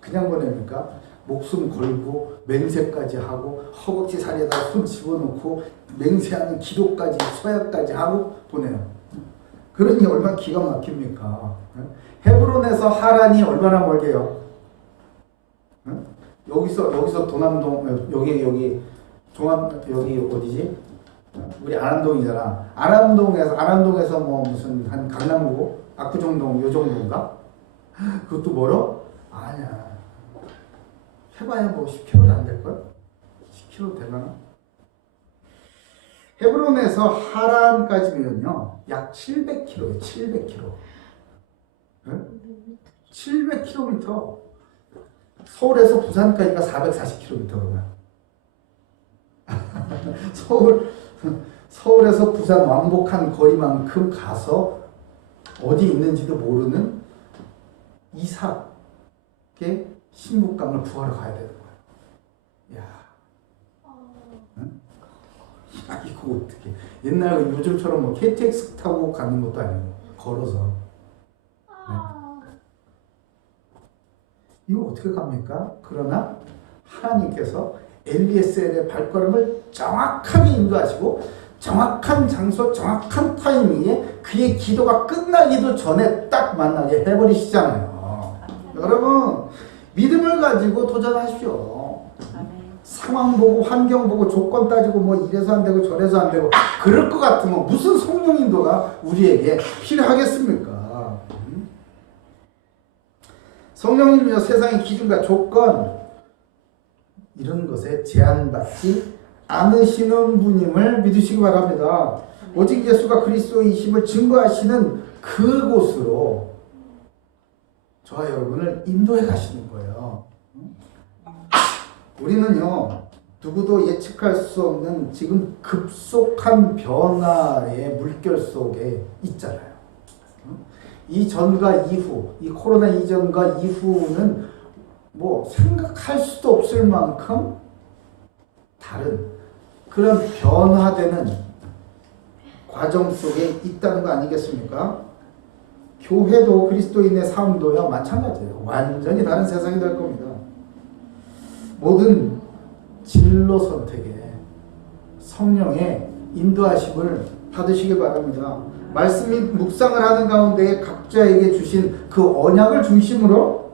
그냥 보냅니까? 목숨 걸고 맹세까지 하고 허벅지 살에다 손 집어넣고 맹세하는 기도까지 서약까지 하고 보내요. 그러니 얼마나 기가 막힙니까? 헤브론에서 하란이 얼마나 멀게요? 여기서 도남동 여기 종합 여기 어디지? 우리 안암동이잖아. 안암동에서 뭐 무슨 한 강남구 압구정동 요 정도인가? 그것도 멀어? 아니야. 해봐야 뭐 10km도 안 될걸? 10km 되려나? 헤브론에서 하란까지면요 약 700km예요. 700km. 네? 700km. 서울에서 부산까지가 440km면 서울에서 부산 왕복한 거리만큼 가서 어디 있는지도 모르는 이삭의 신부감을 구하러 가야 되는 거야. 야, 응? 야 이거 어떻게? 옛날 요즘처럼 뭐 KTX 타고 가는 것도 아니고 걸어서. 네. 이거 어떻게 갑니까? 그러나 하나님께서 엘리에셀의 발걸음을 정확하게 인도하시고 정확한 장소, 정확한 타이밍에 그의 기도가 끝나기도 전에 딱 만나게 해버리시잖아요. 여러분 믿음을 가지고 도전하십시오. 상황 보고 환경 보고 조건 따지고 뭐 이래서 안 되고 저래서 안 되고 그럴 것 같으면 무슨 성령 인도가 우리에게 필요하겠습니까? 성령님이요 세상의 기준과 조건 이런 것에 제한받지 않으시는 분임을 믿으시기 바랍니다. 오직 예수가 그리스도이심을 증거하시는 그곳으로 저와 여러분을 인도해 가시는 거예요. 우리는요 누구도 예측할 수 없는 지금 급속한 변화의 물결 속에 있잖아요. 이 전과 이후, 이 코로나 이전과 이후는 뭐 생각할 수도 없을 만큼 다른 그런 변화되는 과정 속에 있다는 거 아니겠습니까? 교회도 그리스도인의 삶도요 마찬가지예요. 완전히 다른 세상이 될 겁니다. 모든 진로 선택에 성령의 인도하심을 받으시길 바랍니다. 말씀 및 묵상을 하는 가운데 각자에게 주신 그 언약을 중심으로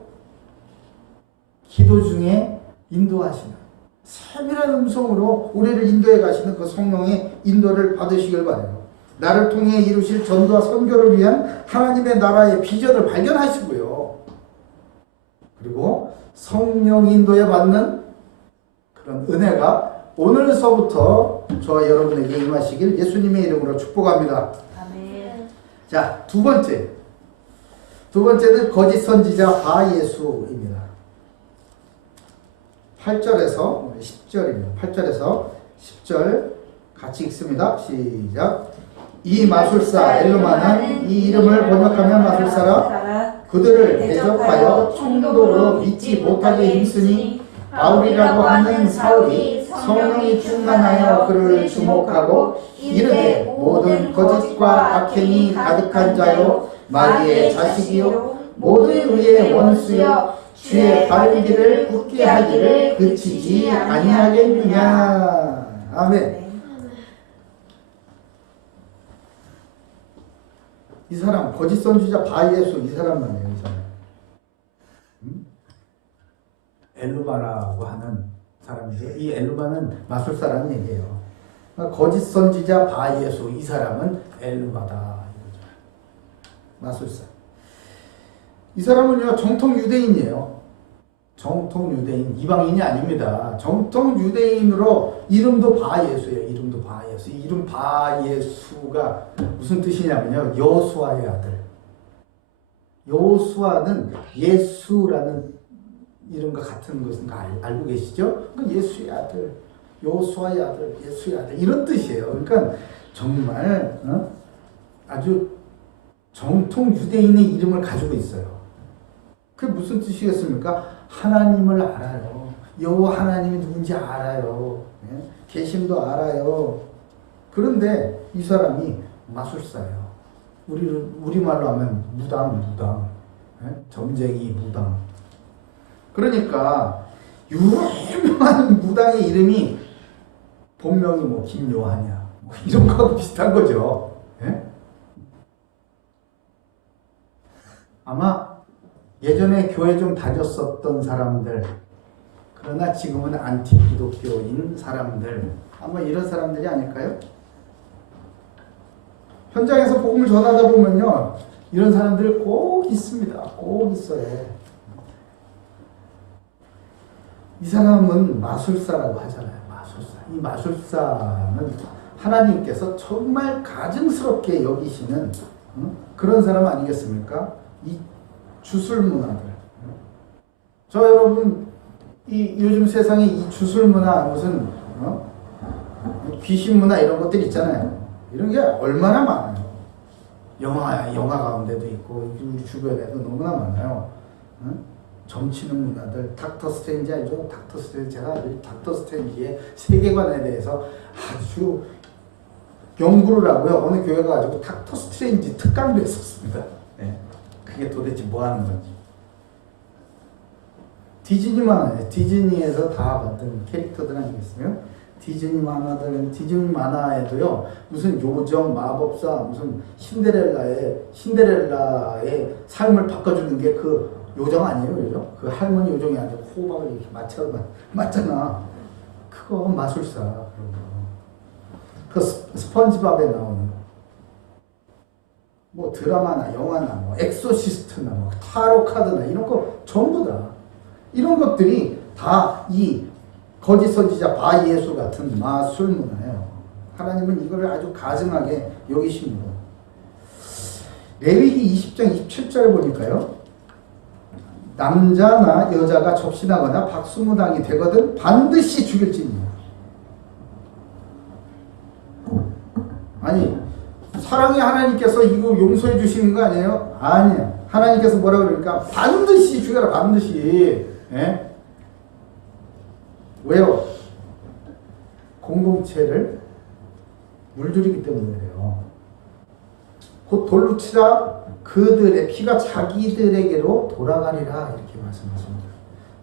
기도 중에 인도하시는 세밀한 음성으로 우리를 인도해 가시는 그 성령의 인도를 받으시길 바라요. 나를 통해 이루실 전도와 선교를 위한 하나님의 나라의 비전을 발견하시고요. 그리고 성령 인도에 받는 그런 은혜가 오늘서부터 저와 여러분에게 임하시길 예수님의 이름으로 축복합니다. 아멘. 자, 두 번째. 두 번째는 거짓 선지자 바예수입니다. 8절에서 10절입니다. 8절에서 10절 같이 읽습니다. 시작. 이 마술사 엘루마는 이 이름을 번역하면 마술사라 그들을 대적하여 총독으로 믿지 못하게 힘쓰니 바울이라고 하는 사울이 성령이 충만하여 그를 주목하고 이르되 모든 거짓과 악행이 가득한 자요 마귀의 자식이요 모든 의의 원수여 주의 바른 길을 굳게 하기를 그치지 아니하겠느냐. 아멘. 이 사람 거짓 선지자 바예수 이 사람 말이에요. 이 사람. 엘루바라고 하는 사람이에요. 이 엘루바는 마술사라는 얘기예요. 거짓 선지자 바예수 이 사람은 엘루바다. 마술사. 이 사람은요 정통 유대인이에요. 정통 유대인, 이방인이 아닙니다. 정통 유대인으로 이름도 바예수예요. 이름도 바예수. 이 이름 바예수가 무슨 뜻이냐면요 여호수아의 아들. 여호수아는 예수라는 이름과 같은 것은 알고 계시죠? 예수의 아들, 여호수아의 아들, 예수의 아들 이런 뜻이에요. 그러니까 정말 아주 정통 유대인의 이름을 가지고 있어요. 그게 무슨 뜻이겠습니까? 하나님을 알아요. 여호와 하나님이 누군지 알아요. 계심도 알아요. 그런데 이 사람이 마술사예요. 우리말로 하면 무당. 점쟁이 무당. 그러니까 유명한 무당의 이름이 본명이 뭐 김요한이야. 뭐 이런 거하고 비슷한 거죠. 아마 예전에 교회 좀 다녔었던 사람들, 그러나 지금은 안티 기독교인 사람들, 아마 이런 사람들이 아닐까요? 현장에서 복음을 전하다 보면요, 이런 사람들 꼭 있습니다. 꼭 있어요. 이 사람은 마술사라고 하잖아요. 마술사. 이 마술사는 하나님께서 정말 가증스럽게 여기시는 그런 사람 아니겠습니까? 이 주술문화들. 저 여러분 이 요즘 세상에 이 주술문화 무슨 귀신문화 이런 것들 있잖아요. 이런 게 얼마나 많아요. 영화 가운데도 있고 우리 주변에도 너무나 많아요. 점치는 문화들. 닥터 스트레인지 알죠? 닥터 스트레인지. 제가 닥터 스트레인지의 세계관에 대해서 아주 연구를 하고요. 어느 교회가 가지고 닥터 스트레인지 특강도 했었습니다. 그게 도대체 뭐 하는 건지. 디즈니 만화예요. 디즈니에서 다 만든 캐릭터들 아니겠어요? 디즈니 만화에도요 무슨 요정, 마법사, 무슨 신데렐라의 삶을 바꿔주는 게 그 요정 아니에요, 요정? 그 할머니 요정이 아니라 호박을 이렇게 맞잖아. 그거 마술사 그런 거. 그 스펀지밥에 나오는 뭐 드라마나 영화나 뭐 엑소시스트나 뭐 타로 카드나 이런 거 전부 다 이런 것들이 다 이 거짓 선지자 바예수 같은 마술 문화예요. 하나님은 이걸 아주 가증하게 여기십니다. 레위기 20장 27절에 보니까요. 남자나 여자가 접신하거나 박수무당이 되거든 반드시 죽일지니라. 아니 사랑의 하나님께서 이거 용서해 주시는 거 아니에요? 아니에요. 하나님께서 뭐라고 그러니까 반드시 죽여라. 반드시. 왜요? 공동체를 물들이기 때문이에요. 곧 돌로 치라 그들의 피가 자기들에게로 돌아가리라 이렇게 말씀하십니다.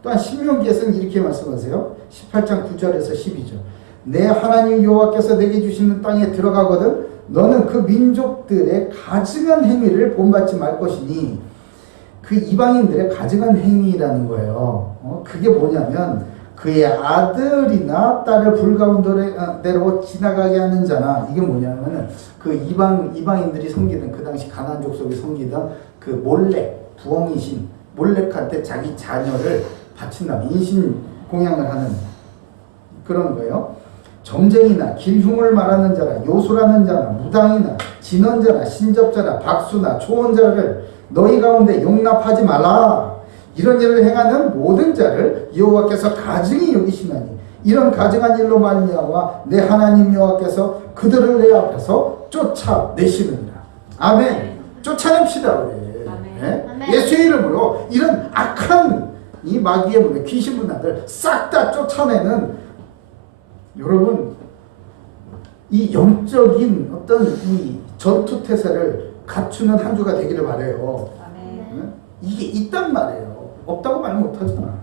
또한 신명기에서는 이렇게 말씀하세요. 18장 9절에서 12절. 내 하나님 여호와께서 내게 주시는 땅에 들어가거든 너는 그 민족들의 가증한 행위를 본받지 말 것이니 그 이방인들의 가증한 행위라는 거예요. 그게 뭐냐면 그의 아들이나 딸을 불가운데로 지나가게 하는 자나 이게 뭐냐면은 그 이방인들이 섬기던 그 당시 가나안 족속이 섬기던 그 몰렉 부엉이신 몰렉한테 자기 자녀를 바친다 인신 공양을 하는 그런 거예요. 점쟁이나 길흉을 말하는 자나 요술하는 자나 무당이나 진언자나 신접자나 박수나 초혼자를 너희 가운데 용납하지 말라. 이런 일을 행하는 모든 자를 여호와께서 가증히 여기시나니 이런 가증한 일로 말미암아 내 하나님 여호와께서 그들을 내 앞에서 쫓아내시느니라. 아멘. 쫓아냅시다 우리. 아멘. 예수의 이름으로 이런 악한 이 마귀의 문에 귀신 문화들 싹 다 쫓아내는, 여러분 이 영적인 어떤 이 전투 태세를 갖추는 한 주가 되기를 바래요. 아멘. 이게 있단 말이에요. 없다고 말 못하잖아.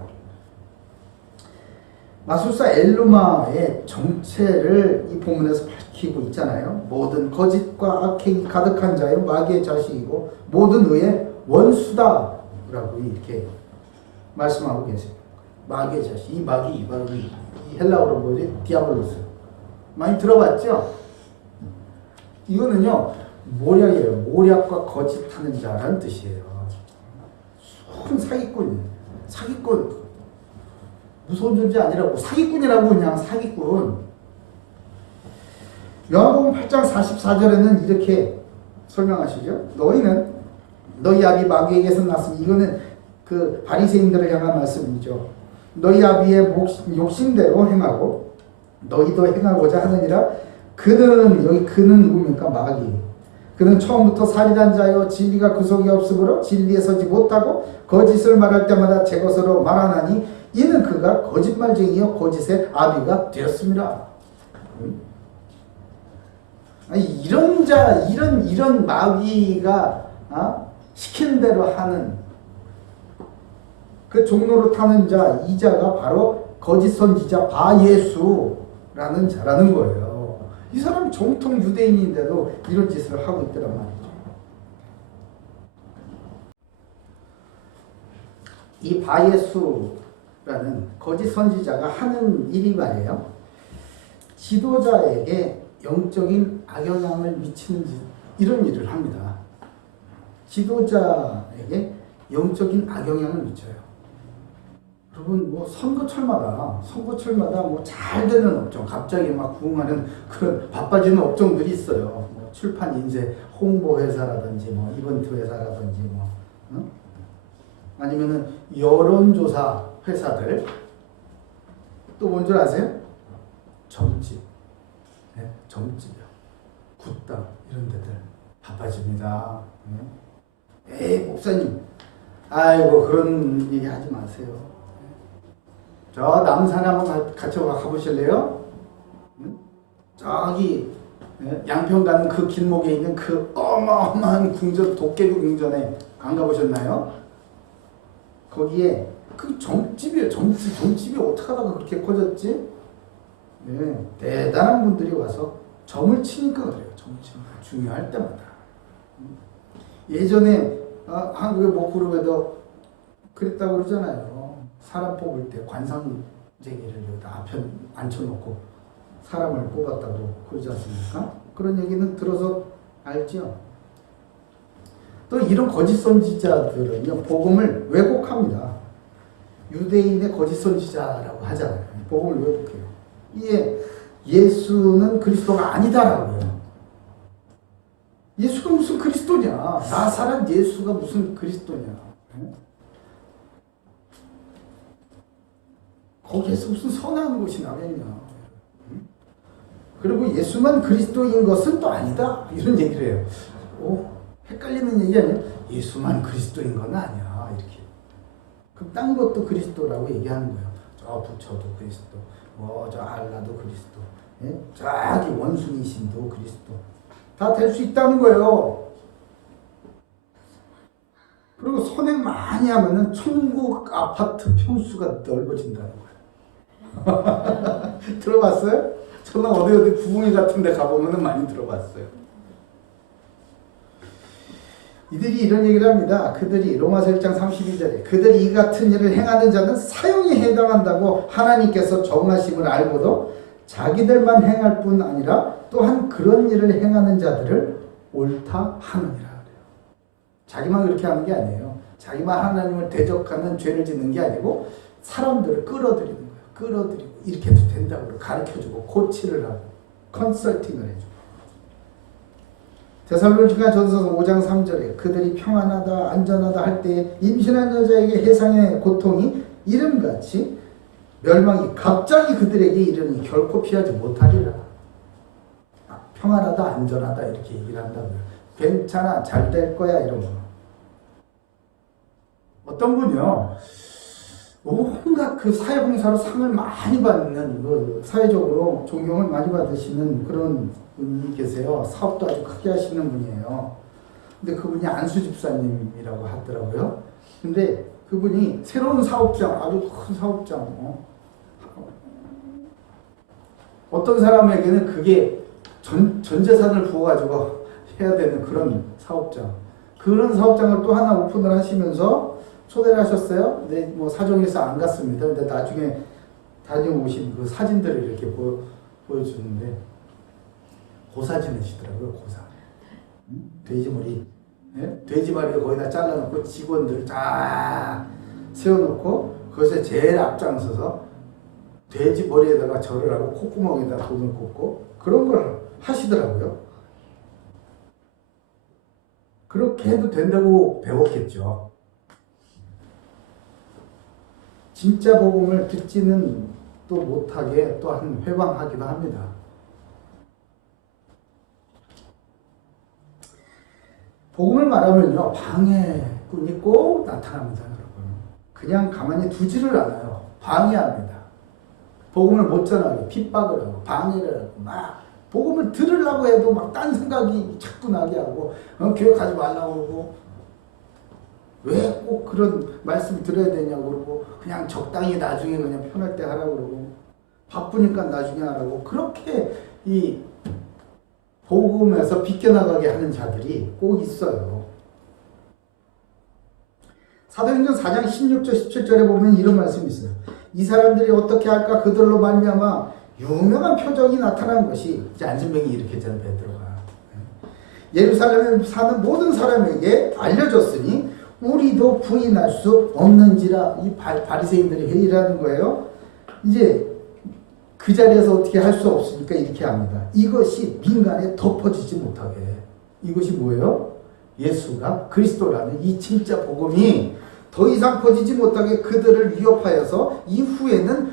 마술사 엘루마의 정체를 이 본문에서 밝히고 있잖아요. 모든 거짓과 악행이 가득한 자요 마귀의 자식이고 모든 의의 원수다라고 이렇게 말씀하고 계세요. 마귀의 자식. 이 마귀 이 헬라어로 뭐지? 디아블로스. 많이 들어봤죠? 이거는요 모략이에요. 모략과 거짓하는 자라는 뜻이에요. 순 사기꾼. 무서운 존재 아니라고, 사기꾼이라고. 그냥 사기꾼. 요한복음 8장 44절에는 이렇게 설명하시죠. 너희는 너희 아비 마귀에게서 났으니, 이거는 그 바리새인들을 향한 말씀이죠. 너희 아비의 욕심대로 행하고 너희도 행하고자 하느니라. 그는 누굽니까? 마귀. 그는 처음부터 살인한 자요 진리가 그 속에 없으므로 진리에 서지 못하고 거짓을 말할 때마다 제 것으로 말하나니 이는 그가 거짓말쟁이요 거짓의 아비가 되었습니다. 아니, 이런 마귀가 시키는 대로 하는 그 종로로 타는 자, 이 자가 바로 거짓 선지자 바예수라는 자라는 거예요. 이 사람 정통 유대인인데도 이런 짓을 하고 있더란 말이죠. 이 바예수라는 거짓 선지자가 하는 일이 말이에요. 지도자에게 영적인 악영향을 미치는 이런 일을 합니다. 지도자에게 영적인 악영향을 미쳐요. 여러분 뭐 선거철마다 뭐 잘 되는 업종, 갑자기 막 부흥하는 그런 바빠지는 업종들이 있어요. 뭐 출판 인쇄 홍보 회사라든지 뭐 이벤트 회사라든지 뭐 아니면은 여론조사 회사들. 또 뭔 줄 아세요? 점집. 네? 점집이요. 굿당 이런 데들 바빠집니다. 에이 목사님, 아이고 그런 얘기 하지 마세요. 저 남산 한번 같이 가보실래요? 저기 양평 가는 그 길목에 있는 그 어마어마한 궁전, 도깨비 궁전에 안 가보셨나요? 거기에 그 점집이에요. 점집이 어떻게 하다가 그렇게 커졌지? 네, 대단한 분들이 와서 점을 치니까 그래요. 점을 치니까 중요할 때마다. 예전에 한국의 뭐 그룹에도 그랬다고 그러잖아요. 사람 뽑을 때 관상쟁이를 여기다 앞에 앉혀놓고 사람을 뽑았다고 그러지 않습니까? 그런 얘기는 들어서 알죠. 또 이런 거짓 선지자들은요 복음을 왜곡합니다. 유대인의 거짓 선지자라고 하잖아요. 복음을 왜곡해요. 이게 예수는 그리스도가 아니다라고 해요. 예수가 무슨 그리스도냐? 나사렛 예수가 무슨 그리스도냐? 거기에서 무슨 선한 것이 나겠냐? 그리고 예수만 그리스도인 것은 또 아니다. 이런 얘기를 해요. 헷갈리는 얘기 아니에요? 예수만 그리스도인 건 아니야. 이렇게. 그럼 딴 것도 그리스도라고 얘기하는 거예요. 저 부처도 그리스도, 뭐 저 알라도 그리스도, 저기 원숭이 신도 그리스도. 다 될 수 있다는 거예요. 그리고 선행 많이 하면은 천국 아파트 평수가 넓어진다는 거예요. 들어봤어요? 저는 어디 부흥회 같은 데 가보면 많이 들어봤어요. 이들이 이런 얘기를 합니다. 그들이 로마서 1장 32절에 그들이 이 같은 일을 행하는 자는 사형에 해당한다고 하나님께서 정하심을 알고도 자기들만 행할 뿐 아니라 또한 그런 일을 행하는 자들을 옳다 하느니라 그래요. 자기만 그렇게 하는 게 아니에요. 자기만 하나님을 대적하는 죄를 짓는 게 아니고 사람들을 끌어들이는 거예요. 끌어들이고 이렇게 해도 된다고 가르쳐주고 코치를 하고 컨설팅을 해주고. 데살로니가 전서 5장 3절에 그들이 평안하다 안전하다 할 때 임신한 여자에게 해상의 고통이 이름같이 멸망이 갑자기 그들에게 이르니 결코 피하지 못하리라. 평안하다 안전하다 이렇게 얘기를 한다고요. 괜찮아 잘 될 거야 이런 거. 어떤 분이요 온갖 그 사회봉사로 상을 많이 받는 그 사회적으로 존경을 많이 받으시는 그런 분이 계세요. 사업도 아주 크게 하시는 분이에요. 근데 그분이 안수 집사님이라고 하더라고요. 근데 그분이 새로운 사업장, 아주 큰 사업장, 어떤 사람에게는 그게 전 재산을 부어가지고 해야 되는 그런 사업장. 그런 사업장을 또 하나 오픈을 하시면서 초대를 하셨어요. 근데 뭐 사정이 있어 안 갔습니다. 근데 나중에 다녀오신 그 사진들을 이렇게 보여주는데 고사지내시더라고요. 고사. 돼지머리. 네? 돼지머리를 거기다 잘라놓고 직원들 쫙 세워놓고 거기서 제일 앞장서서 돼지 머리에다가 절을 하고 콧구멍에다 돈을 꽂고 그런 걸 하시더라고요. 그렇게 해도 된다고 배웠겠죠. 진짜 복음을 듣지는 또 못하게 또한 회방하기도 합니다. 복음을 말하면요 방해꾼이 꼭 나타납니다. 여러분 그냥 가만히 두지를 않아요. 방해합니다. 복음을 못 전하게 핍박을 하고 방해를 하고 막 복음을 들으려고 해도 막 딴 생각이 자꾸 나게 하고 교회 가지 말라고 그러고 왜 꼭 그런 말씀 들어야 되냐고 그러고 그냥 적당히 나중에 그냥 편할 때 하라고 그러고 바쁘니까 나중에 하라고 그렇게 이 복음에서 비껴나가게 하는 자들이 꼭 있어요. 사도행전 4장 16절 17절에 보면 이런 말씀이 있어요. 이 사람들이 어떻게 할까 그들로 말미암아 유명한 표적이 나타난 것이 이제 안진뱅이 이렇게 했잖아요. 베드로가 예루살렘에 사는 모든 사람에게 알려졌으니 우리도 부인할 수 없는지라. 이 바리새인들이 회의를 하는 거예요. 이제 그 자리에서 어떻게 할 수 없으니까 이렇게 합니다. 이것이 민간에 덮어지지 못하게. 이것이 뭐예요? 예수가 그리스도라는 이 진짜 복음이 더 이상 퍼지지 못하게 그들을 위협하여서 이후에는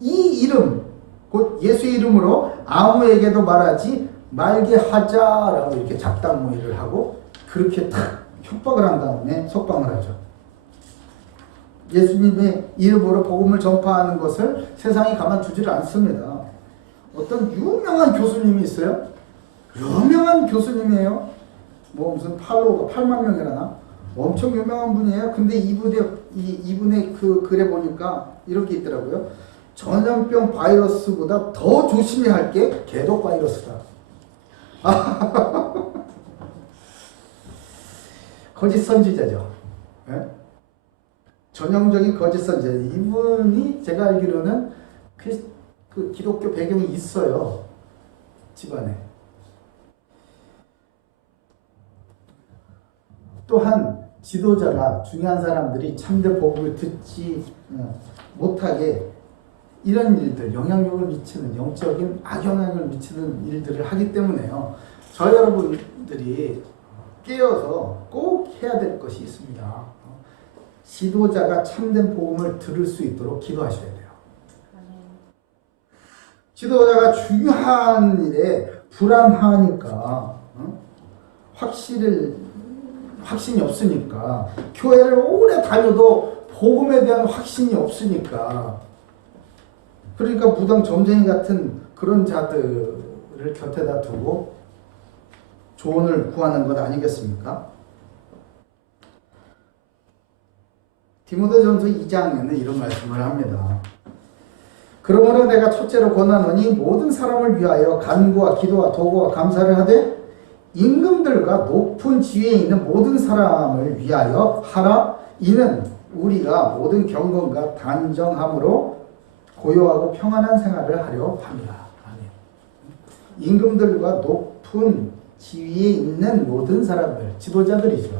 이 이름 곧 예수의 이름으로 아무에게도 말하지 말게 하자라고 이렇게 작당 모의를 하고 그렇게 탁 협박을 한 다음에 석방을 하죠. 예수님의 이름으로 복음을 전파하는 것을 세상이 가만두지를 않습니다. 어떤 유명한 교수님이 있어요. 유명한 교수님이에요. 뭐 무슨 팔로워가 8만 명이라나 엄청 유명한 분이에요. 근데 이분의 그 글에 보니까 이렇게 있더라고요. 전염병 바이러스보다 더 조심해야 할 게 개독 바이러스다. 거짓 선지자죠. 네? 전형적인 거짓 선지자. 이분이 제가 알기로는 그 기독교 배경이 있어요. 집안에. 또한 지도자가 중요한 사람들이 참된 복음을 듣지 못하게 이런 일들, 영향력을 미치는 영적인 악영향을 미치는 일들을 하기 때문에요. 저 여러분들이 깨어서 꼭 해야 될 것이 있습니다. 지도자가 참된 복음을 들을 수 있도록 기도하셔야 돼요. 지도자가 중요한 일에 불안하니까 확신이 없으니까 교회를 오래 다녀도 복음에 대한 확신이 없으니까 그러니까 무당 점쟁이 같은 그런 자들을 곁에다 두고 조언을 구하는 것 아니겠습니까? 디모데전서 2장에는 이런 말씀을 합니다. 그러므로 내가 첫째로 권하노니 모든 사람을 위하여 간구와 기도와 도구와 감사를 하되 임금들과 높은 지위에 있는 모든 사람을 위하여 하라. 이는 우리가 모든 경건과 단정함으로 고요하고 평안한 생활을 하려 합니다. 아멘. 임금들과 높은 지위에 있는 모든 사람들, 지도자들이죠.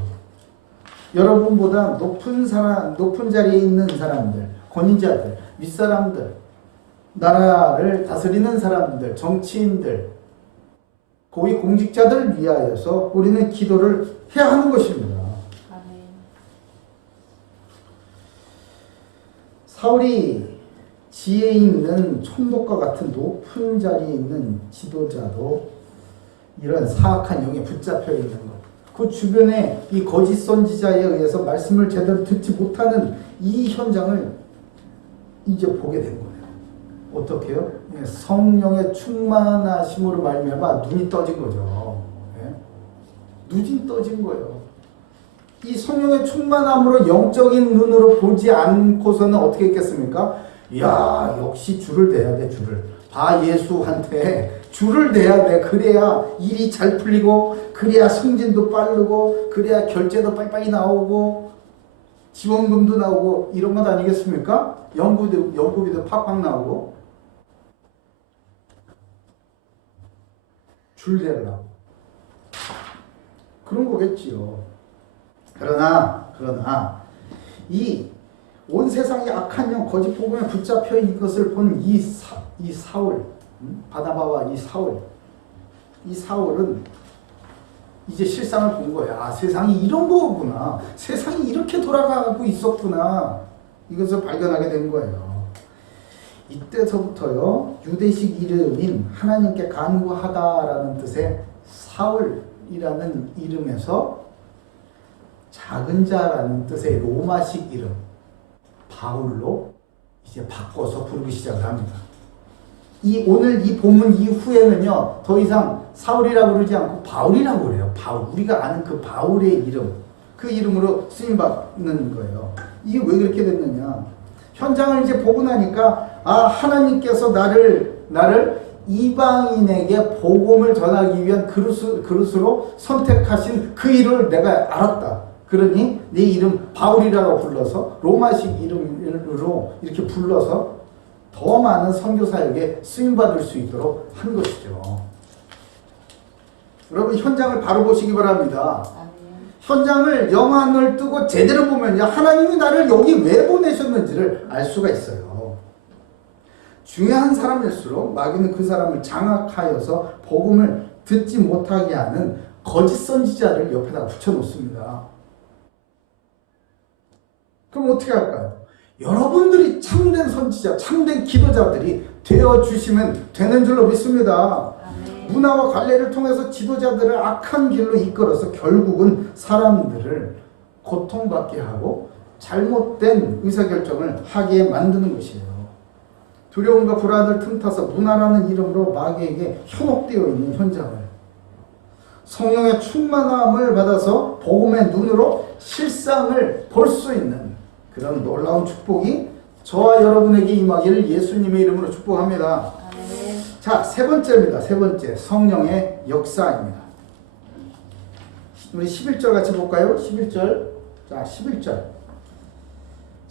여러분보다 높은 자리에 있는 사람들, 권위자들, 윗사람들, 나라를 다스리는 사람들, 정치인들, 고위 공직자들 위하여서 우리는 기도를 해야 하는 것입니다. 아멘. 사울이 지혜 있는 총독과 같은 높은 자리에 있는 지도자도 이런 사악한 영에 붙잡혀 있는 것, 그 주변에 이 거짓 선지자에 의해서 말씀을 제대로 듣지 못하는 이 현장을 이제 보게 된 거예요. 어떻게 해요? 성령의 충만하심으로 말미암아 눈이 떠진 거죠. 눈이 떠진 거예요. 이 성령의 충만함으로 영적인 눈으로 보지 않고서는 어떻게 했겠습니까? 야, 역시 줄을 대야 돼, 줄을. 바 예수한테 줄을 대야 돼. 그래야 일이 잘 풀리고, 그래야 승진도 빠르고, 그래야 결제도 빨리빨리 나오고, 지원금도 나오고, 이런 것 아니겠습니까? 연구비도 팍팍 나오고. 줄 대려고. 그런 거겠지요. 그러나, 이 온 세상의 악한 영, 거짓 복음에 붙잡혀 이것을 본 이 사울, 바나바와 이 사울은 이제 실상을 본 거야. 아, 세상이 이런 거구나. 세상이 이렇게 돌아가고 있었구나. 이것을 발견하게 된 거예요. 이때서부터요, 유대식 이름인 하나님께 간구하다라는 뜻의 사울이라는 이름에서 작은 자라는 뜻의 로마식 이름 바울로 이제 바꿔서 부르기 시작을 합니다. 오늘 이 본문 이후에는요, 더 이상 사울이라고 그러지 않고 바울이라고 그래요. 바울. 우리가 아는 그 바울의 이름, 그 이름으로 쓰임받는 거예요. 이게 왜 그렇게 됐느냐? 현장을 이제 보고 나니까, 아, 하나님께서 나를 이방인에게 복음을 전하기 위한 그릇으로 선택하신 그 일을 내가 알았다. 그러니 내 이름 바울이라고 불러서 로마식 이름으로 이렇게 불러서 더 많은 선교 사역에 쓰임받을 수 있도록 한 것이죠. 여러분, 현장을 바로 보시기 바랍니다. 현장을 영안을 뜨고 제대로 보면요, 하나님이 나를 여기 왜 보내셨는지를 알 수가 있어요. 중요한 사람일수록 마귀는 그 사람을 장악하여서 복음을 듣지 못하게 하는 거짓 선지자를 옆에다 붙여놓습니다. 그럼 어떻게 할까요? 여러분들이 참된 선지자, 참된 기도자들이 되어주시면 되는 줄로 믿습니다. 문화와 관례를 통해서 지도자들을 악한 길로 이끌어서 결국은 사람들을 고통받게 하고 잘못된 의사결정을 하게 만드는 것이에요. 두려움과 불안을 틈타서 문화라는 이름으로 마귀에게 현혹되어 있는 현장을 성령의 충만함을 받아서 복음의 눈으로 실상을 볼 수 있는 그런 놀라운 축복이 저와 여러분에게 임하기를 예수님의 이름으로 축복합니다. 자, 세 번째입니다. 세 번째, 성령의 역사입니다. 우리 11절 같이 볼까요? 11절. 자, 11절.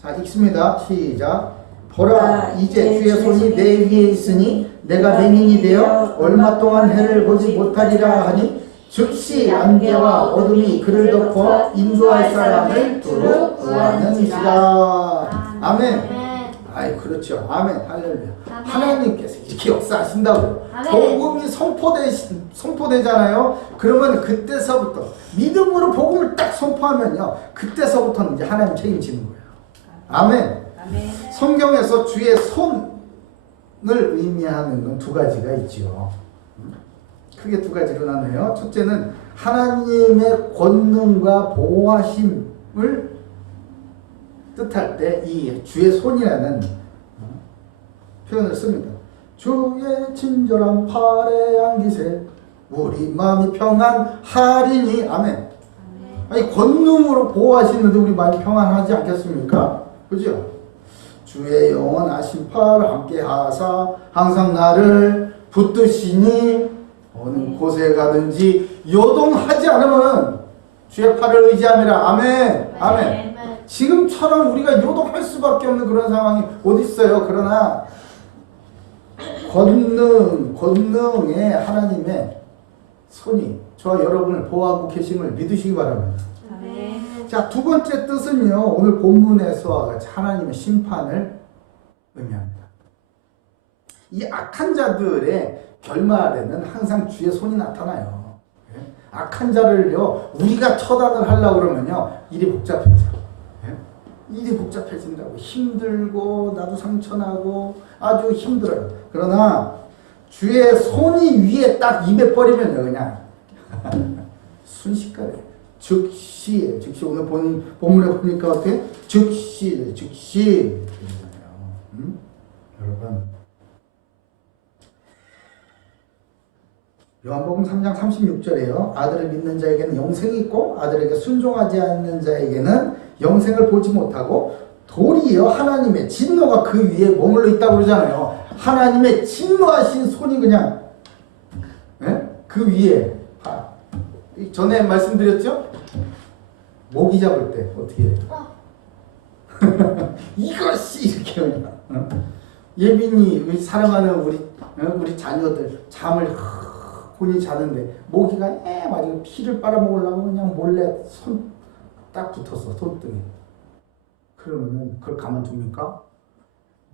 자, 읽습니다. 시작. 보라, 이제 주의 손이 내 위에 있으니 내가 맹인이 되어 얼마 동안 해를 보지 못하리라 하니 즉시 안개와 어둠이 그를 덮어 인도할 사람을 두루 구하는지라. 아멘. 아이, 그렇죠. 아멘. 할렐루야. 하나님께서 이렇게 역사하신다고요. 복음이 선포되잖아요. 그러면 그때서부터 믿음으로 복음을 딱 선포하면요, 그때서부터는 이제 하나님 책임지는 거예요. 아멘. 성경에서 주의 손을 의미하는 건 두 가지가 있죠. 크게 두 가지로 나눠요. 첫째는 하나님의 권능과 보호하심을 뜻할 때 이 주의 손이라는 표현을 씁니다. 주의 친절한 팔에 안기세 우리 마음이 평안하리니. 아멘. 아니, 권능으로 보호하시는데 우리 마음이 평안하지 않겠습니까? 그죠? 주의 영원하신 팔 함께 하사 항상 나를 붙드시니 어느 곳에 가든지 요동하지 않으면 주의 팔을 의지함이라. 아멘. 아멘. 지금처럼 우리가 요동할 수밖에 없는 그런 상황이 어디 있어요. 그러나 권능의 하나님의 손이 저와 여러분을 보호하고 계심을 믿으시기 바랍니다. 자, 두 번째 뜻은요, 오늘 본문에서와 같이 하나님의 심판을 의미합니다. 이 악한 자들의 결말에는 항상 주의 손이 나타나요. 예? 악한 자를요 우리가 처단을 하려고 그러면요 일이 복잡해져. 예? 일이 복잡해진다고 힘들고 나도 상처나고 아주 힘들어요. 그러나 주의 손이 위에 딱 입에 버리면요 그냥 순식간에 즉시 오늘 본문에 보니까 어떻게 즉시 여러분 요한복음 3장 36절에요. 아들을 믿는 자에게는 영생이 있고 아들에게 순종하지 않는 자에게는 영생을 보지 못하고 도리어 하나님의 진노가 그 위에 머물러 있다고 그러잖아요. 하나님의 진노하신 손이 그냥 그 위에 전에 말씀드렸죠? 모기 잡을 때 어떻게 해요? 이것이 이렇게 그냥 예빈이 사랑하는 우리 자녀들 잠을 본인이 자는데 모기가 맞아 피를 빨아먹으려고 그냥 몰래 손 딱 붙었어 손등에. 그러면은 그걸 가만둡니까?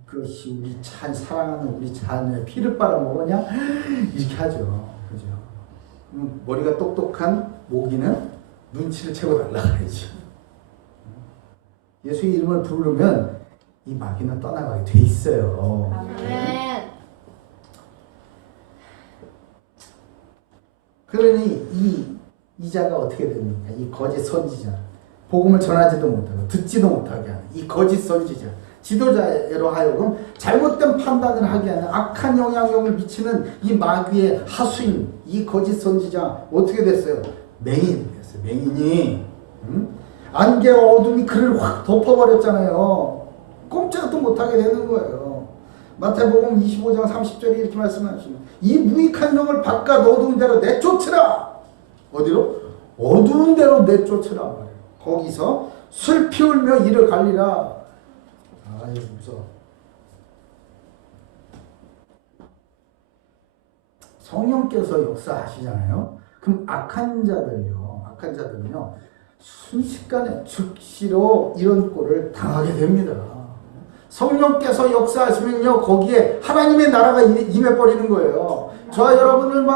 그것이 우리 사랑하는 우리 자녀의 피를 빨아먹어 그냥 이렇게 하죠. 그죠? 머리가 똑똑한 모기는 눈치를 채고 날아가야지. 예수의 이름을 부르면 이 마귀는 떠나가게 돼 있어요. 아멘. 그러니 이 자가 어떻게 됩니까? 이 거짓 선지자. 복음을 전하지도 못하고 듣지도 못하게 하는 이 거짓 선지자. 지도자로 하여금 잘못된 판단을 하게 하는 악한 영향력을 미치는 이 마귀의 하수인 이 거짓 선지자 어떻게 됐어요? 맹인이 됐어요. 맹인이 안개와 어둠이 그를 확 덮어버렸잖아요. 꼼짝도 못하게 되는 거예요. 마태복음 25장 30절에 이렇게 말씀하십니다. 이 무익한 영을 바깥 어두운 데로 내쫓으라. 어디로? 어두운 데로 내쫓으라. 거기서 술 피울며 이를 갈리라. 이거 무서워. 성령께서 역사하시잖아요. 그럼 악한 자들은요 순식간에 즉시로 이런 꼴을 당하게 됩니다. 성령께서 역사하시면요 거기에 하나님의 나라가 임해버리는 거예요. 저와 여러분을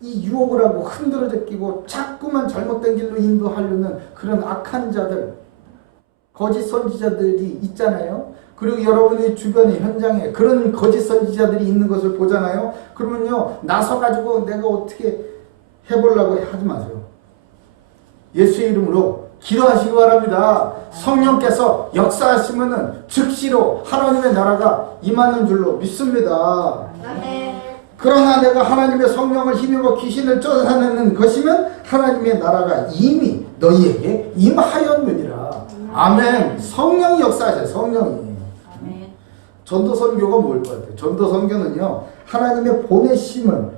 이 유혹을 하고 흔들어 제끼고 자꾸만 잘못된 길로 인도하려는 그런 악한 자들, 거짓 선지자들이 있잖아요. 그리고 여러분의 주변의 현장에 그런 거짓 선지자들이 있는 것을 보잖아요. 그러면요 나서가지고 내가 어떻게 해보려고 하지 마세요. 예수의 이름으로 기도하시기 바랍니다. 성령께서 역사하시면은 즉시로 하나님의 나라가 임하는 줄로 믿습니다. 아멘. 그러나 내가 하나님의 성령을 힘입어 귀신을 쫓아내는 것이면 하나님의 나라가 이미 너희에게 임하였느니라. 아멘. 성령이 역사하셔요. 성령이. 아멘. 전도선교가 뭘 것 같아요? 전도선교는요 하나님의 보내심을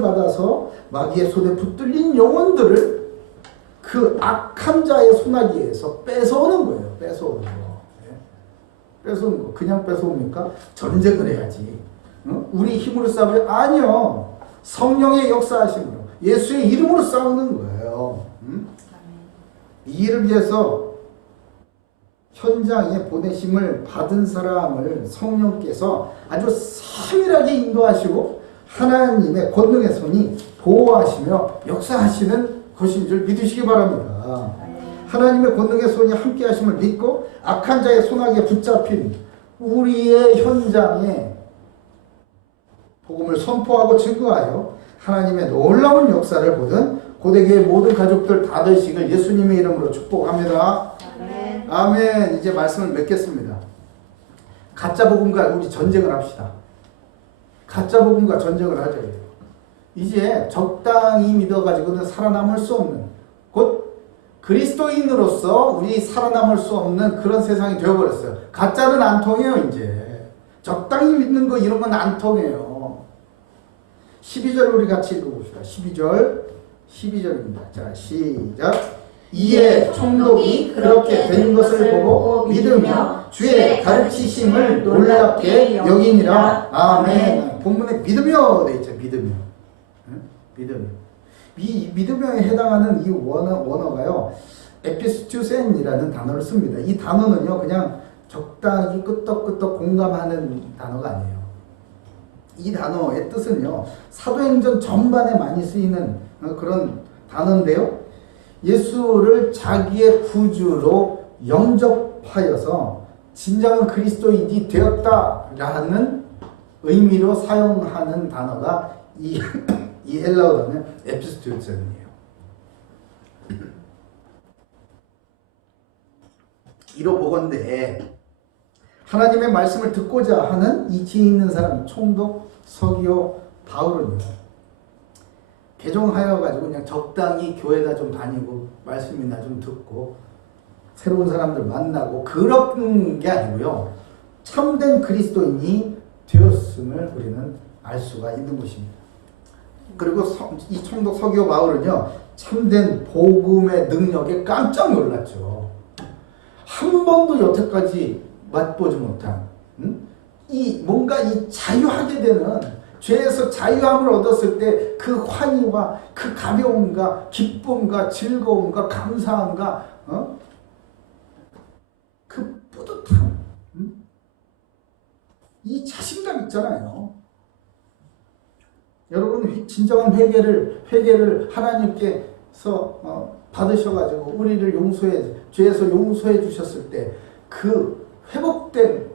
받아서 마귀의 손에 붙들린 영혼들을 그 악한 자의 손아귀에서 뺏어오는 거예요. 뺏어오는 거. 뺏어오는 거. 그냥 뺏어옵니까? 전쟁을 해야지. 우리 힘으로 싸워요? 아니요. 성령의 역사하심으로 예수의 이름으로 싸우는 거예요. 이 일을 위해서 현장에 보내심을 받은 사람을 성령께서 아주 세밀하게 인도하시고 하나님의 권능의 손이 보호하시며 역사하시는 것인 줄 믿으시기 바랍니다. 하나님의 권능의 손이 함께 하심을 믿고 악한 자의 손아귀에 붙잡힌 우리의 현장에 복음을 선포하고 증거하여 하나님의 놀라운 역사를 보던 고대교회 모든 가족들 다 되시길 예수님의 이름으로 축복합니다. 아멘. 아멘. 이제 말씀을 맺겠습니다. 가짜 복음과 우리 전쟁을 합시다. 가짜 복음과 전쟁을 하죠. 이제 적당히 믿어가지고는 살아남을 수 없는 곧 그리스도인으로서 우리 살아남을 수 없는 그런 세상이 되어버렸어요. 가짜는 안 통해요. 이제 적당히 믿는 거 이런 건 안 통해요. 12절 우리 같이 읽어봅시다. 12절입니다. 자, 시작. 이에 총독이 그렇게 된 것을 보고 믿으며 주의 가르치심을 놀랍게 여기니라. 아멘. 본문에 믿으며 돼 있죠. 믿으며. 믿으며. 이 믿으며에 해당하는 이 원어가요. 에피스투센이라는 단어를 씁니다. 이 단어는요. 그냥 적당히 끄떡끄떡 공감하는 단어가 아니에요. 이 단어의 뜻은요, 사도행전 전반에 많이 쓰이는 그런 단어인데요. 예수를 자기의 구주로 영접하여서 진정한 그리스도인이 되었다라는 의미로 사용하는 단어가 이 헬라어는 에피스토스입니다. 이로 보건대 하나님의 말씀을 듣고자 하는 이 지혜 있는 사람 총독 서기오 바울은요, 개종하여 가지고 그냥 적당히 교회나 좀 다니고 말씀이나 좀 듣고 새로운 사람들 만나고 그런 게 아니고요, 참된 그리스도인이 되었음을 우리는 알 수가 있는 것입니다. 그리고 이 총독 서기오 바울은요, 참된 복음의 능력에 깜짝 놀랐죠. 한 번도 여태까지 맛보지 못한 이 뭔가 이 자유하게 되는, 죄에서 자유함을 얻었을 때 그 환희와 그 가벼움과 기쁨과 즐거움과 감사함과 그 뿌듯함, 이 자신감 있잖아요. 여러분 진정한 회개를 하나님께서 받으셔가지고 우리를 죄에서 용서해 주셨을 때 그 회복된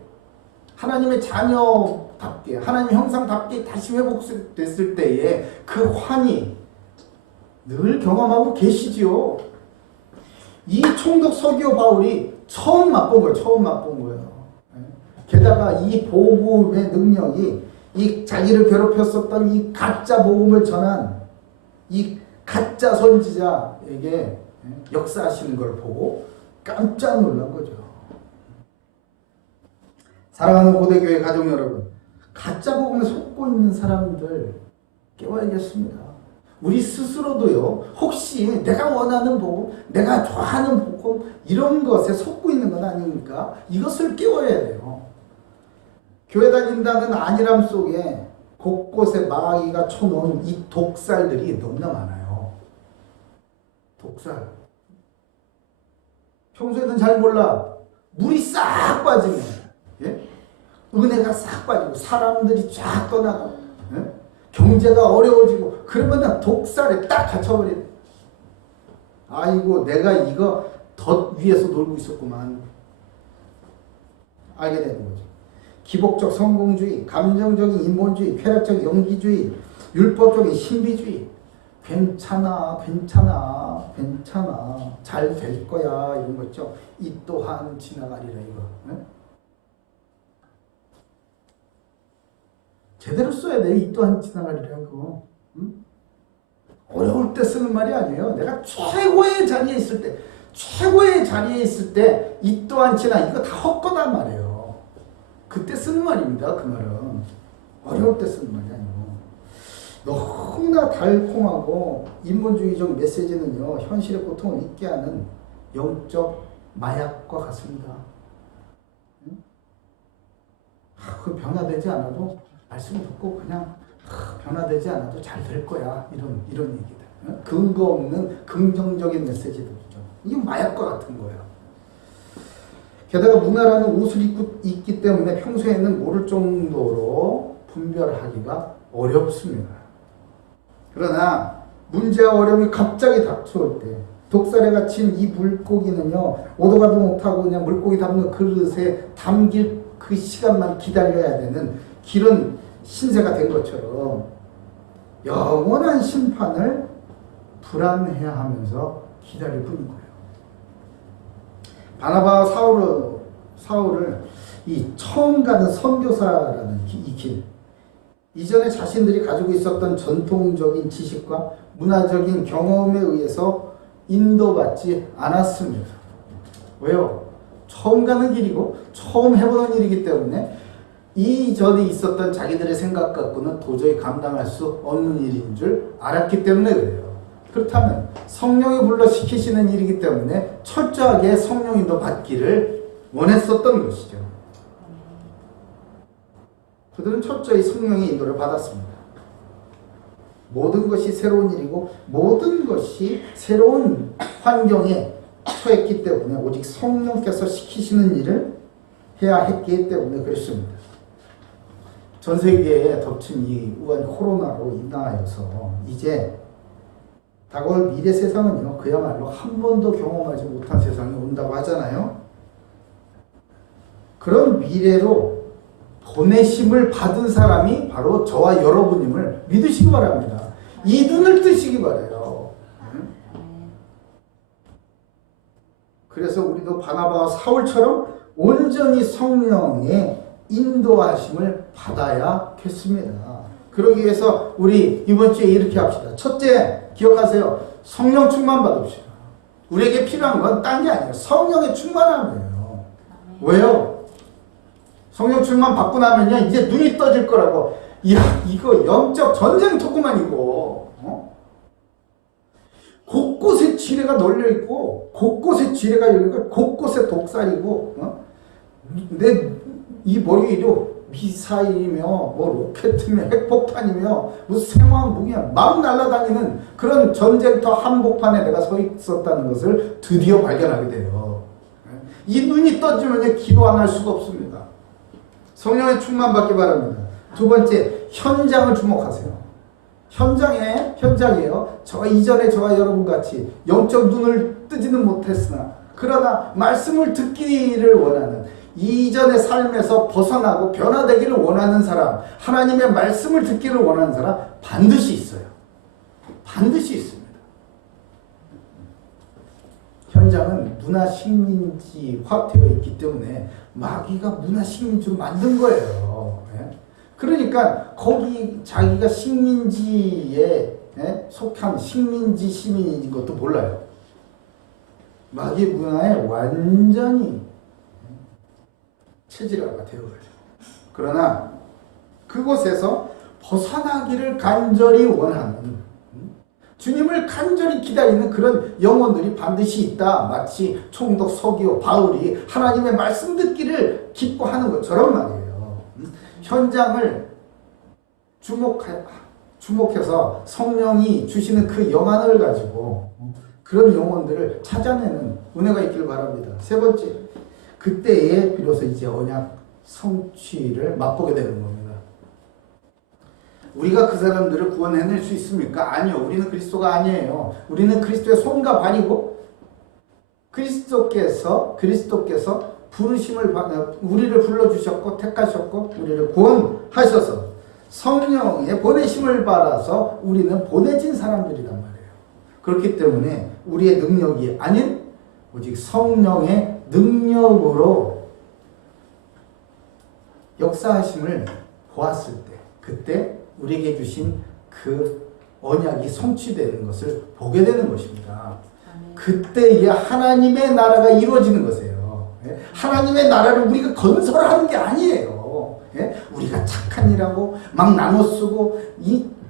하나님의 자녀답게, 하나님 형상답게 다시 회복됐을 때의 그 환희 늘 경험하고 계시지요. 이 총독 서기오 바울이 처음 맛본 거예요. 게다가 이 복음의 능력이 이 자기를 괴롭혔었던 이 가짜 복음을 전한 이 가짜 선지자에게 역사하시는 걸 보고 깜짝 놀란 거죠. 사랑하는 고대교회 가족 여러분, 가짜 복음에 속고 있는 사람들 깨워야겠습니다. 우리 스스로도요, 혹시 내가 원하는 복음, 내가 좋아하는 복음 이런 것에 속고 있는 건 아닙니까? 이것을 깨워야 돼요. 교회 다닌다는 안일함 속에 곳곳에 마귀가 쳐놓은 이 독살들이 너무나 많아요. 독살. 평소에는 잘 몰라. 물이 싹 빠지면, 예? 은혜가 싹 빠지고 사람들이 쫙 떠나가고, 예? 경제가 어려워지고 그러면 독살에 딱 갇혀버리네. 아이고 내가 이거 덧 위에서 놀고 있었구만. 알게 되는 거죠. 기복적 성공주의, 감정적인 인본주의, 쾌락적 연기주의, 율법적인 신비주의. 괜찮아 잘 될 거야 이런 거 있죠. 이 또한 지나가리라 이거. 네? 제대로 써야 돼요. 이 또한 지나가리라 그거. 응? 어려울 때 쓰는 말이 아니에요. 내가 최고의 자리에 있을 때 이 또한 지나 이거 다 헛거단 말이에요. 그때 쓰는 말입니다. 그 말은 어려울 때 쓰는 말이 아니고. 너무나 달콤하고 인본주의적 메시지는요, 현실의 고통을 잊게 하는 영적 마약과 같습니다. 그 변화되지 않아도 말씀 듣고 그냥 변화되지 않아도 잘 될 거야 이런 얘기다. 근거 없는 긍정적인 메시지들이죠. 이게 마약과 같은 거예요. 게다가 문화라는 옷을 입기 때문에 평소에는 모를 정도로 분별하기가 어렵습니다. 그러나 문제와 어려움이 갑자기 닥쳐올 때 독살에 갇힌 이 물고기는요, 오도 가도 못하고 그냥 물고기 담는 그릇에 담길 그 시간만 기다려야 되는 길은 신세가 된 것처럼 영원한 심판을 불안해하면서 기다릴 뿐인 거예요. 바나바와 사울을 이 처음 가는 선교사라는 이 길, 이전에 자신들이 가지고 있었던 전통적인 지식과 문화적인 경험에 의해서 인도받지 않았습니다. 왜요? 처음 가는 길이고 처음 해보는 일이기 때문에 이전에 있었던 자기들의 생각 갖고는 도저히 감당할 수 없는 일인 줄 알았기 때문에 그래요. 그렇다면 성령이 불러 시키시는 일이기 때문에 철저하게 성령 인도 받기를 원했었던 것이죠. 그들은 철저히 성령의 인도를 받았습니다. 모든 것이 새로운 일이고 모든 것이 새로운 환경에 처했기 때문에 오직 성령께서 시키시는 일을 해야 했기 때문에 그렇습니다. 전 세계에 덮친 이 우한 코로나로 인하여서 이제 다가올 미래 세상은요, 그야말로 한 번도 경험하지 못한 세상이 온다고 하잖아요. 그런 미래로 보내심을 받은 사람이 바로 저와 여러분임을 믿으시기 바랍니다. 이 눈을 뜨시기 바라요. 그래서 우리도 바나바와 사울처럼 온전히 성령의 인도하심을 받아야겠습니다. 그러기 위해서 우리 이번 주에 이렇게 합시다. 첫째, 기억하세요. 성령 충만 받읍시다. 우리에게 필요한 건 딴 게 아니에요. 성령의 충만함이에요. 왜요? 성령 충만 받고 나면요, 이제 눈이 떠질 거라고. 이야, 이거 영적 전쟁터구만이고, 곳곳에 지뢰가 널려 있고, 곳곳에 지뢰가 열려 있고, 곳곳에 독살이고, 내 이 머리 위로 미사일이며 뭐 로켓이며 핵폭탄이며 무슨 생화학 무기야 막 날아다니는 그런 전쟁터 한복판에 내가 서 있었다는 것을 드디어 발견하게 돼요. 이 눈이 떠지면 기도 안 할 수가 없습니다. 성령의 충만 받기 바랍니다. 두 번째, 현장을 주목하세요. 현장이에요. 저와 이전에 저와 여러분 같이 영적 눈을 뜨지는 못했으나 그러나 말씀을 듣기를 원하는, 이전의 삶에서 벗어나고 변화되기를 원하는 사람, 하나님의 말씀을 듣기를 원하는 사람 반드시 있어요. 반드시 있습니다. 현장은 문화식민지화되어 있기 때문에 마귀가 문화식민지로 만든 거예요. 그러니까 거기 자기가 식민지에 속한 식민지 시민인 것도 몰라요. 마귀 문화에 완전히 체질화가 되어버려요. 그러나 그곳에서 벗어나기를 간절히 원하는, 주님을 간절히 기다리는 그런 영혼들이 반드시 있다. 마치 총독 서기오 바울이 하나님의 말씀 듣기를 기뻐하는 것처럼 말이에요. 현장을 주목해서 성령이 주시는 그 영안을 가지고 그런 영혼들을 찾아내는 은혜가 있길 바랍니다. 세 번째, 그때에 비로소 이제 언약 성취를 맛보게 되는 겁니다. 우리가 그 사람들을 구원해낼 수 있습니까? 아니요. 우리는 그리스도가 아니에요. 우리는 그리스도의 손과 발이고 그리스도께서 부르심을 우리를 불러주셨고 택하셨고 우리를 구원하셔서 성령의 보내심을 받아서 우리는 보내진 사람들이란 말이에요. 그렇기 때문에 우리의 능력이 아닌 오직 성령의 능력으로 역사하심을 보았을 때, 그때 우리에게 주신 그 언약이 성취되는 것을 보게 되는 것입니다. 그때에 하나님의 나라가 이루어지는 것이에요. 하나님의 나라를 우리가 건설하는 게 아니에요. 우리가 착한 일하고 막 나눠 쓰고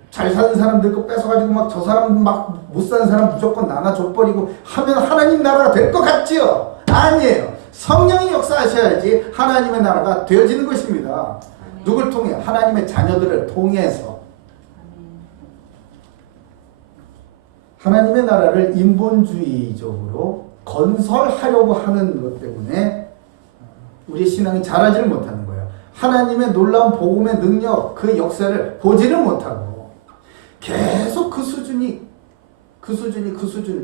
잘 사는 사람들 거 뺏어가지고 막 저 사람 막 못 사는 사람 무조건 나눠줘버리고 하면 하나님 나라가 될 것 같지요? 아니에요. 성령이 역사하셔야지 하나님의 나라가 되어지는 것입니다. 누굴 통해? 하나님의 자녀들을 통해서. 하나님의 나라를 인본주의적으로 건설하려고 하는 것 때문에 우리 신앙이 자라지를 못하는 거예요. 하나님의 놀라운 복음의 능력, 그 역사를 보지를 못하고 계속 그 수준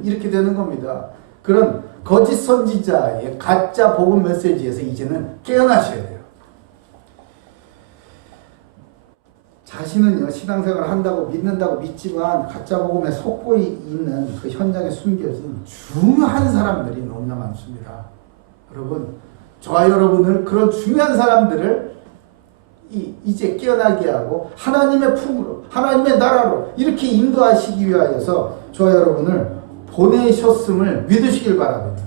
이렇게 되는 겁니다. 그런 거짓 선지자의 가짜 복음 메시지에서 이제는 깨어나셔야 돼요. 자신은요, 신앙생활을 한다고 믿는다고 믿지만 가짜 복음에 속고 있는 그 현장에 숨겨진 중요한 사람들이 너무나 많습니다. 여러분, 저와 여러분을 그런 중요한 사람들을 이제 깨어나게 하고 하나님의 품으로, 하나님의 나라로 이렇게 인도하시기 위하여서 저와 여러분을 보내셨음을 믿으시길 바랍니다.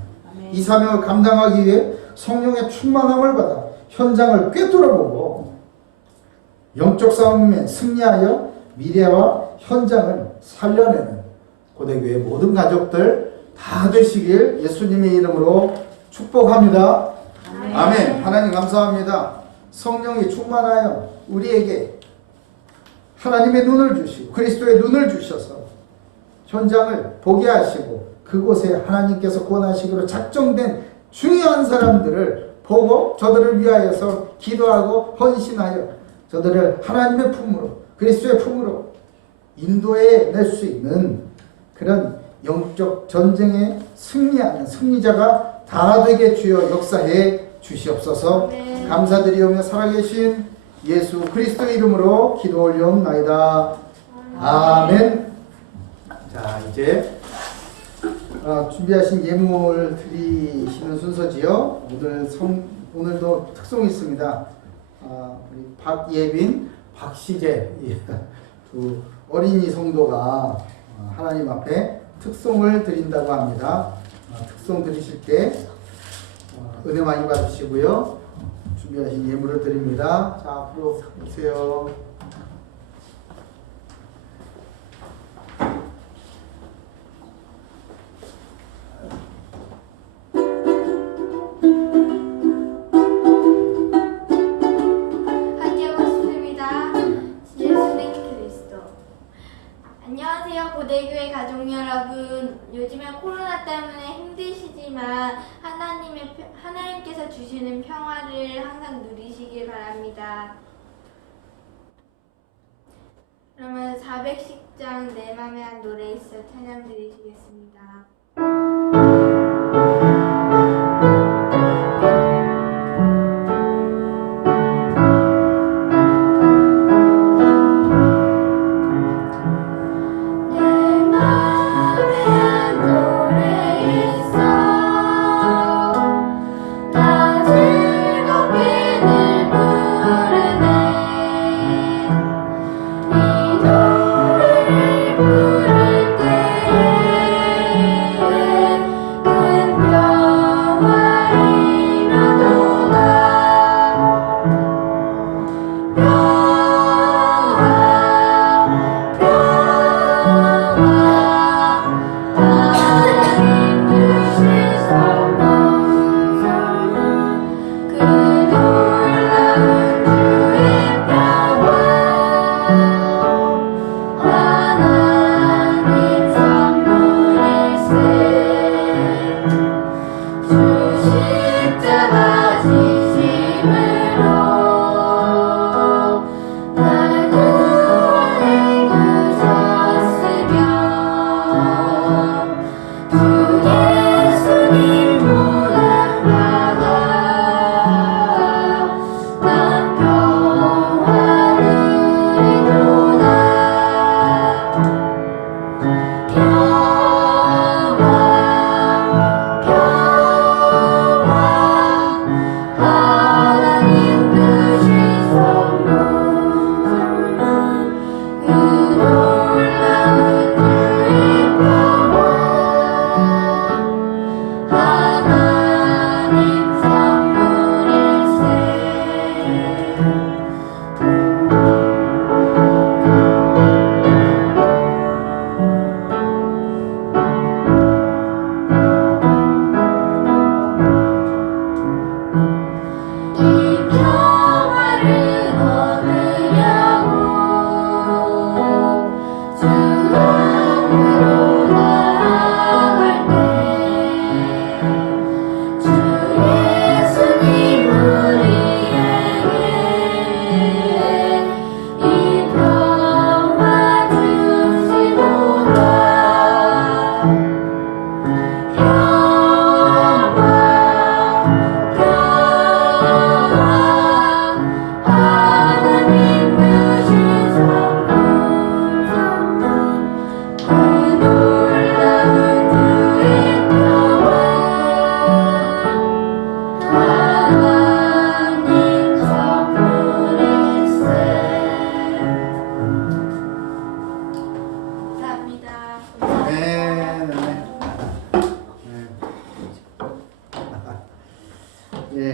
이 사명을 감당하기 위해 성령의 충만함을 받아 현장을 꿰뚫어보고 영적 싸움에 승리하여 미래와 현장을 살려내는 고대교회 모든 가족들 다 되시길 예수님의 이름으로 축복합니다. 아멘. 하나님 감사합니다. 성령이 충만하여 우리에게 하나님의 눈을 주시고 그리스도의 눈을 주셔서 현장을 보게 하시고 그곳에 하나님께서 구원하시기로 작정된 중요한 사람들을 보고 저들을 위하여서 기도하고 헌신하여 저들을 하나님의 품으로, 그리스도의 품으로 인도해 낼 수 있는 그런 영적 전쟁에 승리하는 승리자가 다 되게 주여 역사해 주시옵소서. 네. 감사드리오며 살아계신 예수 그리스도의 이름으로 기도 올려옵나이다. 아멘. 자, 이제 준비하신 예물 드리시는 순서지요. 오늘도 특송이 있습니다. 우리 박예빈, 박시재 두 어린이 성도가 하나님 앞에 특송을 드린다고 합니다. 특송 드리실 때 은혜 많이 받으시고요. 준비하신 예물을 드립니다. 자, 앞으로 오세요. 함께 보겠습니다. 예수님 그리스도. 안녕하세요, 고대교회 가족 여러분. 요즘에 코로나 때문에 힘드시지만 하나님께서 주시는 평화를 항상 누리시길 바랍니다. 그러면 410장 내 맘에 한 노래 있어 찬양 드리시겠습니다.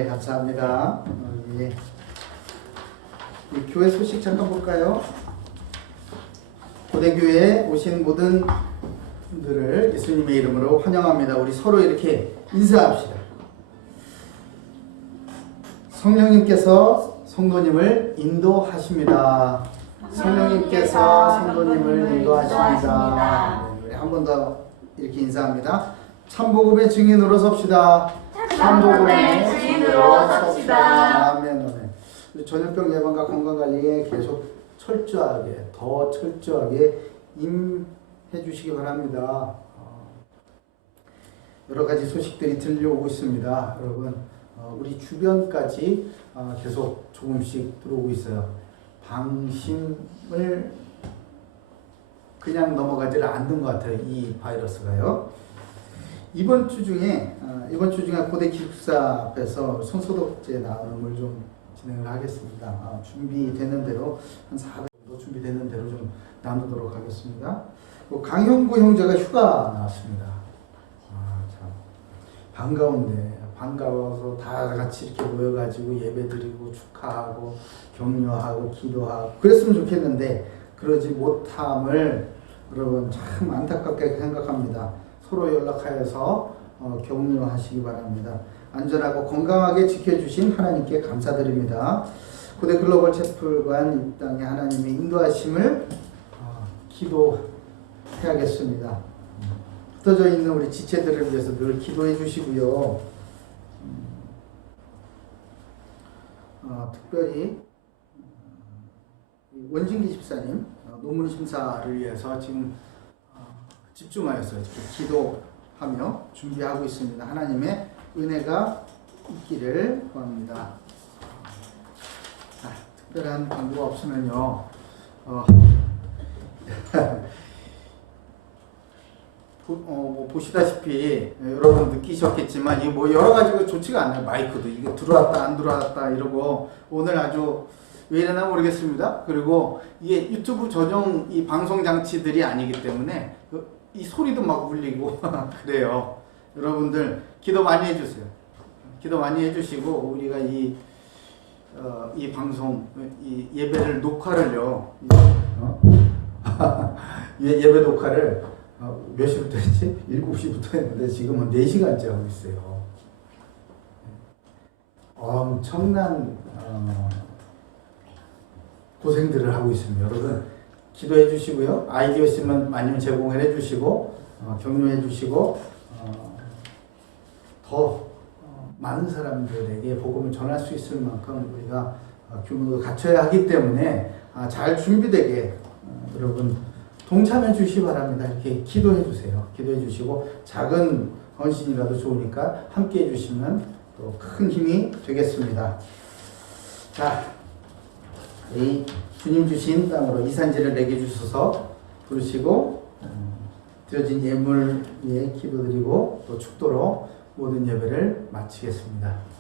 감사합니다. 예. 이 교회 소식 잠깐 볼까요? 고대교회에 오신 모든 분들을 예수님의 이름으로 환영합니다. 우리 서로 이렇게 인사합시다. 성령님께서 성도님을 인도하십니다. 성령님께서 성도님을 인도하십니다. 네, 우리 한 번 더 이렇게 인사합니다. 참복음의 증인으로 섭시다. 참복음의 증인으로 이루어 삽시다. 아멘, 아멘. 전염병 예방과 건강관리에 계속 철저하게, 더 철저하게 임해 주시기 바랍니다. 여러 가지 소식들이 들려오고 있습니다. 여러분, 우리 주변까지 계속 조금씩 들어오고 있어요. 방심을 그냥 넘어가지를 않는 것 같아요. 이 바이러스가요. 이번 주 중에 고대 기숙사 앞에서 손소독제 나눔을 좀 진행을 하겠습니다. 준비되는 대로 한 400 정도 준비되는 대로 좀 나누도록 하겠습니다. 강형구 형제가 휴가 나왔습니다. 참 반가워서 다 같이 이렇게 모여가지고 예배드리고 축하하고 격려하고 기도하고 그랬으면 좋겠는데 그러지 못함을 여러분 참 안타깝게 생각합니다. 서로 연락하여서 격려하시기 바랍니다. 안전하고 건강하게 지켜주신 하나님께 감사드립니다. 고대 글로벌 채플관 이 땅에 하나님의 인도하심을 기도해야겠습니다. 흩어져 있는 우리 지체들을 위해서 늘 기도해 주시고요. 특별히 원진기 집사님 논문 심사를 위해서 지금 집중하여서 기도하며 준비하고 있습니다. 하나님의 은혜가 있기를 구합니다. 특별한 광고가 없으면요. 보시다시피 여러분 느끼셨겠지만 이게 뭐 여러 가지가 좋지가 않아요. 마이크도 이게 들어왔다 안 들어왔다 이러고 오늘 아주 왜 이러나 모르겠습니다. 그리고 이게 유튜브 전용 이 방송 장치들이 아니기 때문에 이 소리도 막 울리고 그래요. 여러분들 기도 많이 해주세요. 기도 많이 해주시고 우리가 이 방송 이 예배를 녹화를요. 예배 녹화를 몇 시부터 했지? 7시부터 했는데 지금은 4시간째 하고 있어요. 엄청난 고생들을 하고 있습니다. 여러분 기도해 주시고요. 아이디어 있으면 많이 제공을 해 주시고 격려해 주시고 더 많은 사람들에게 복음을 전할 수 있을 만큼 우리가 규모도 갖춰야 하기 때문에 잘 준비되게 여러분 동참해 주시기 바랍니다. 이렇게 기도해 주세요. 기도해 주시고 작은 헌신이라도 좋으니까 함께 해 주시면 또 큰 힘이 되겠습니다. 자, 이 주님 주신 땅으로 이산지를 내게 주소서 부르시고 드려진 예물 위에 기도드리고 또 축도로 모든 예배를 마치겠습니다.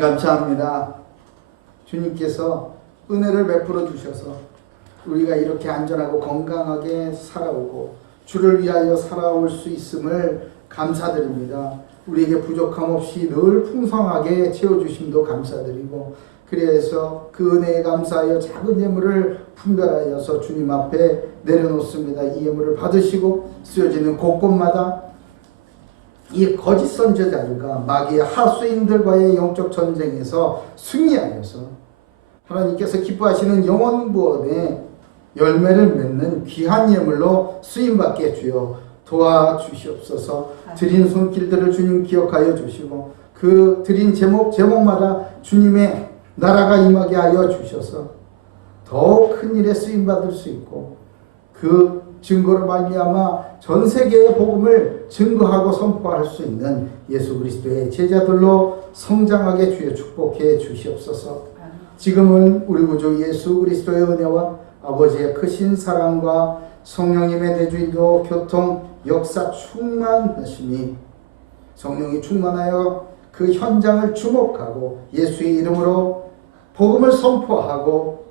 감사합니다. 주님께서 은혜를 베풀어 주셔서 우리가 이렇게 안전하고 건강하게 살아오고 주를 위하여 살아올 수 있음을 감사드립니다. 우리에게 부족함 없이 늘 풍성하게 채워주심도 감사드리고, 그래서 그 은혜에 감사하여 작은 예물을 분별하여서 주님 앞에 내려놓습니다. 이 예물을 받으시고 쓰여지는 곳곳마다 이 거짓 선지자들과 마귀의 하수인들과의 영적 전쟁에서 승리하여서 하나님께서 기뻐하시는 영원 구원의 열매를 맺는 귀한 예물로 쓰임받게 주여 도와주시옵소서. 드린 손길들을 주님 기억하여 주시고 그 드린 제목마다 주님의 나라가 임하게 하여 주셔서 더욱 큰 일에 쓰임받을 수 있고 그 증거로 말미암아 전 세계의 복음을 증거하고 선포할 수 있는 예수 그리스도의 제자들로 성장하게 주여 축복해 주시옵소서. 지금은 우리 구주 예수 그리스도의 은혜와 아버지의 크신 사랑과 성령님의 내주인도 교통 역사 충만하심이 성령이 충만하여 그 현장을 주목하고 예수의 이름으로 복음을 선포하고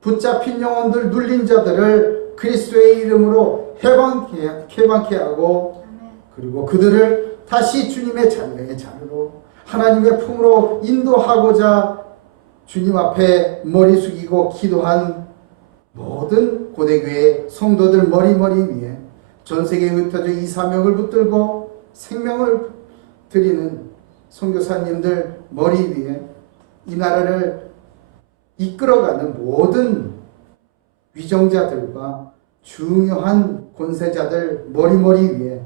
붙잡힌 영혼들 눌린 자들을 그리스도의 이름으로 해방케 하고 그리고 그들을 다시 주님의 자녀로 하나님의 품으로 인도하고자 주님 앞에 머리 숙이고 기도한 모든 고대교회 성도들 머리 위에 전 세계에 흩어져 이 사명을 붙들고 생명을 드리는 선교사님들 머리 위에 이 나라를 이끌어가는 모든 위정자들과 중요한 권세자들 머리 위에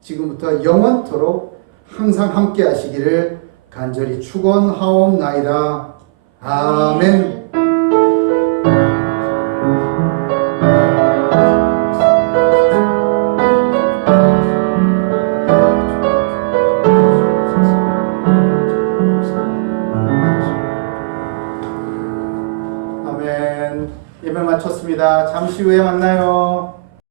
지금부터 영원토록 항상 함께 하시기를 간절히 축원하옵나이다. 아멘. 아멘. 예배 마쳤습니다. 잠시 후에 만나요.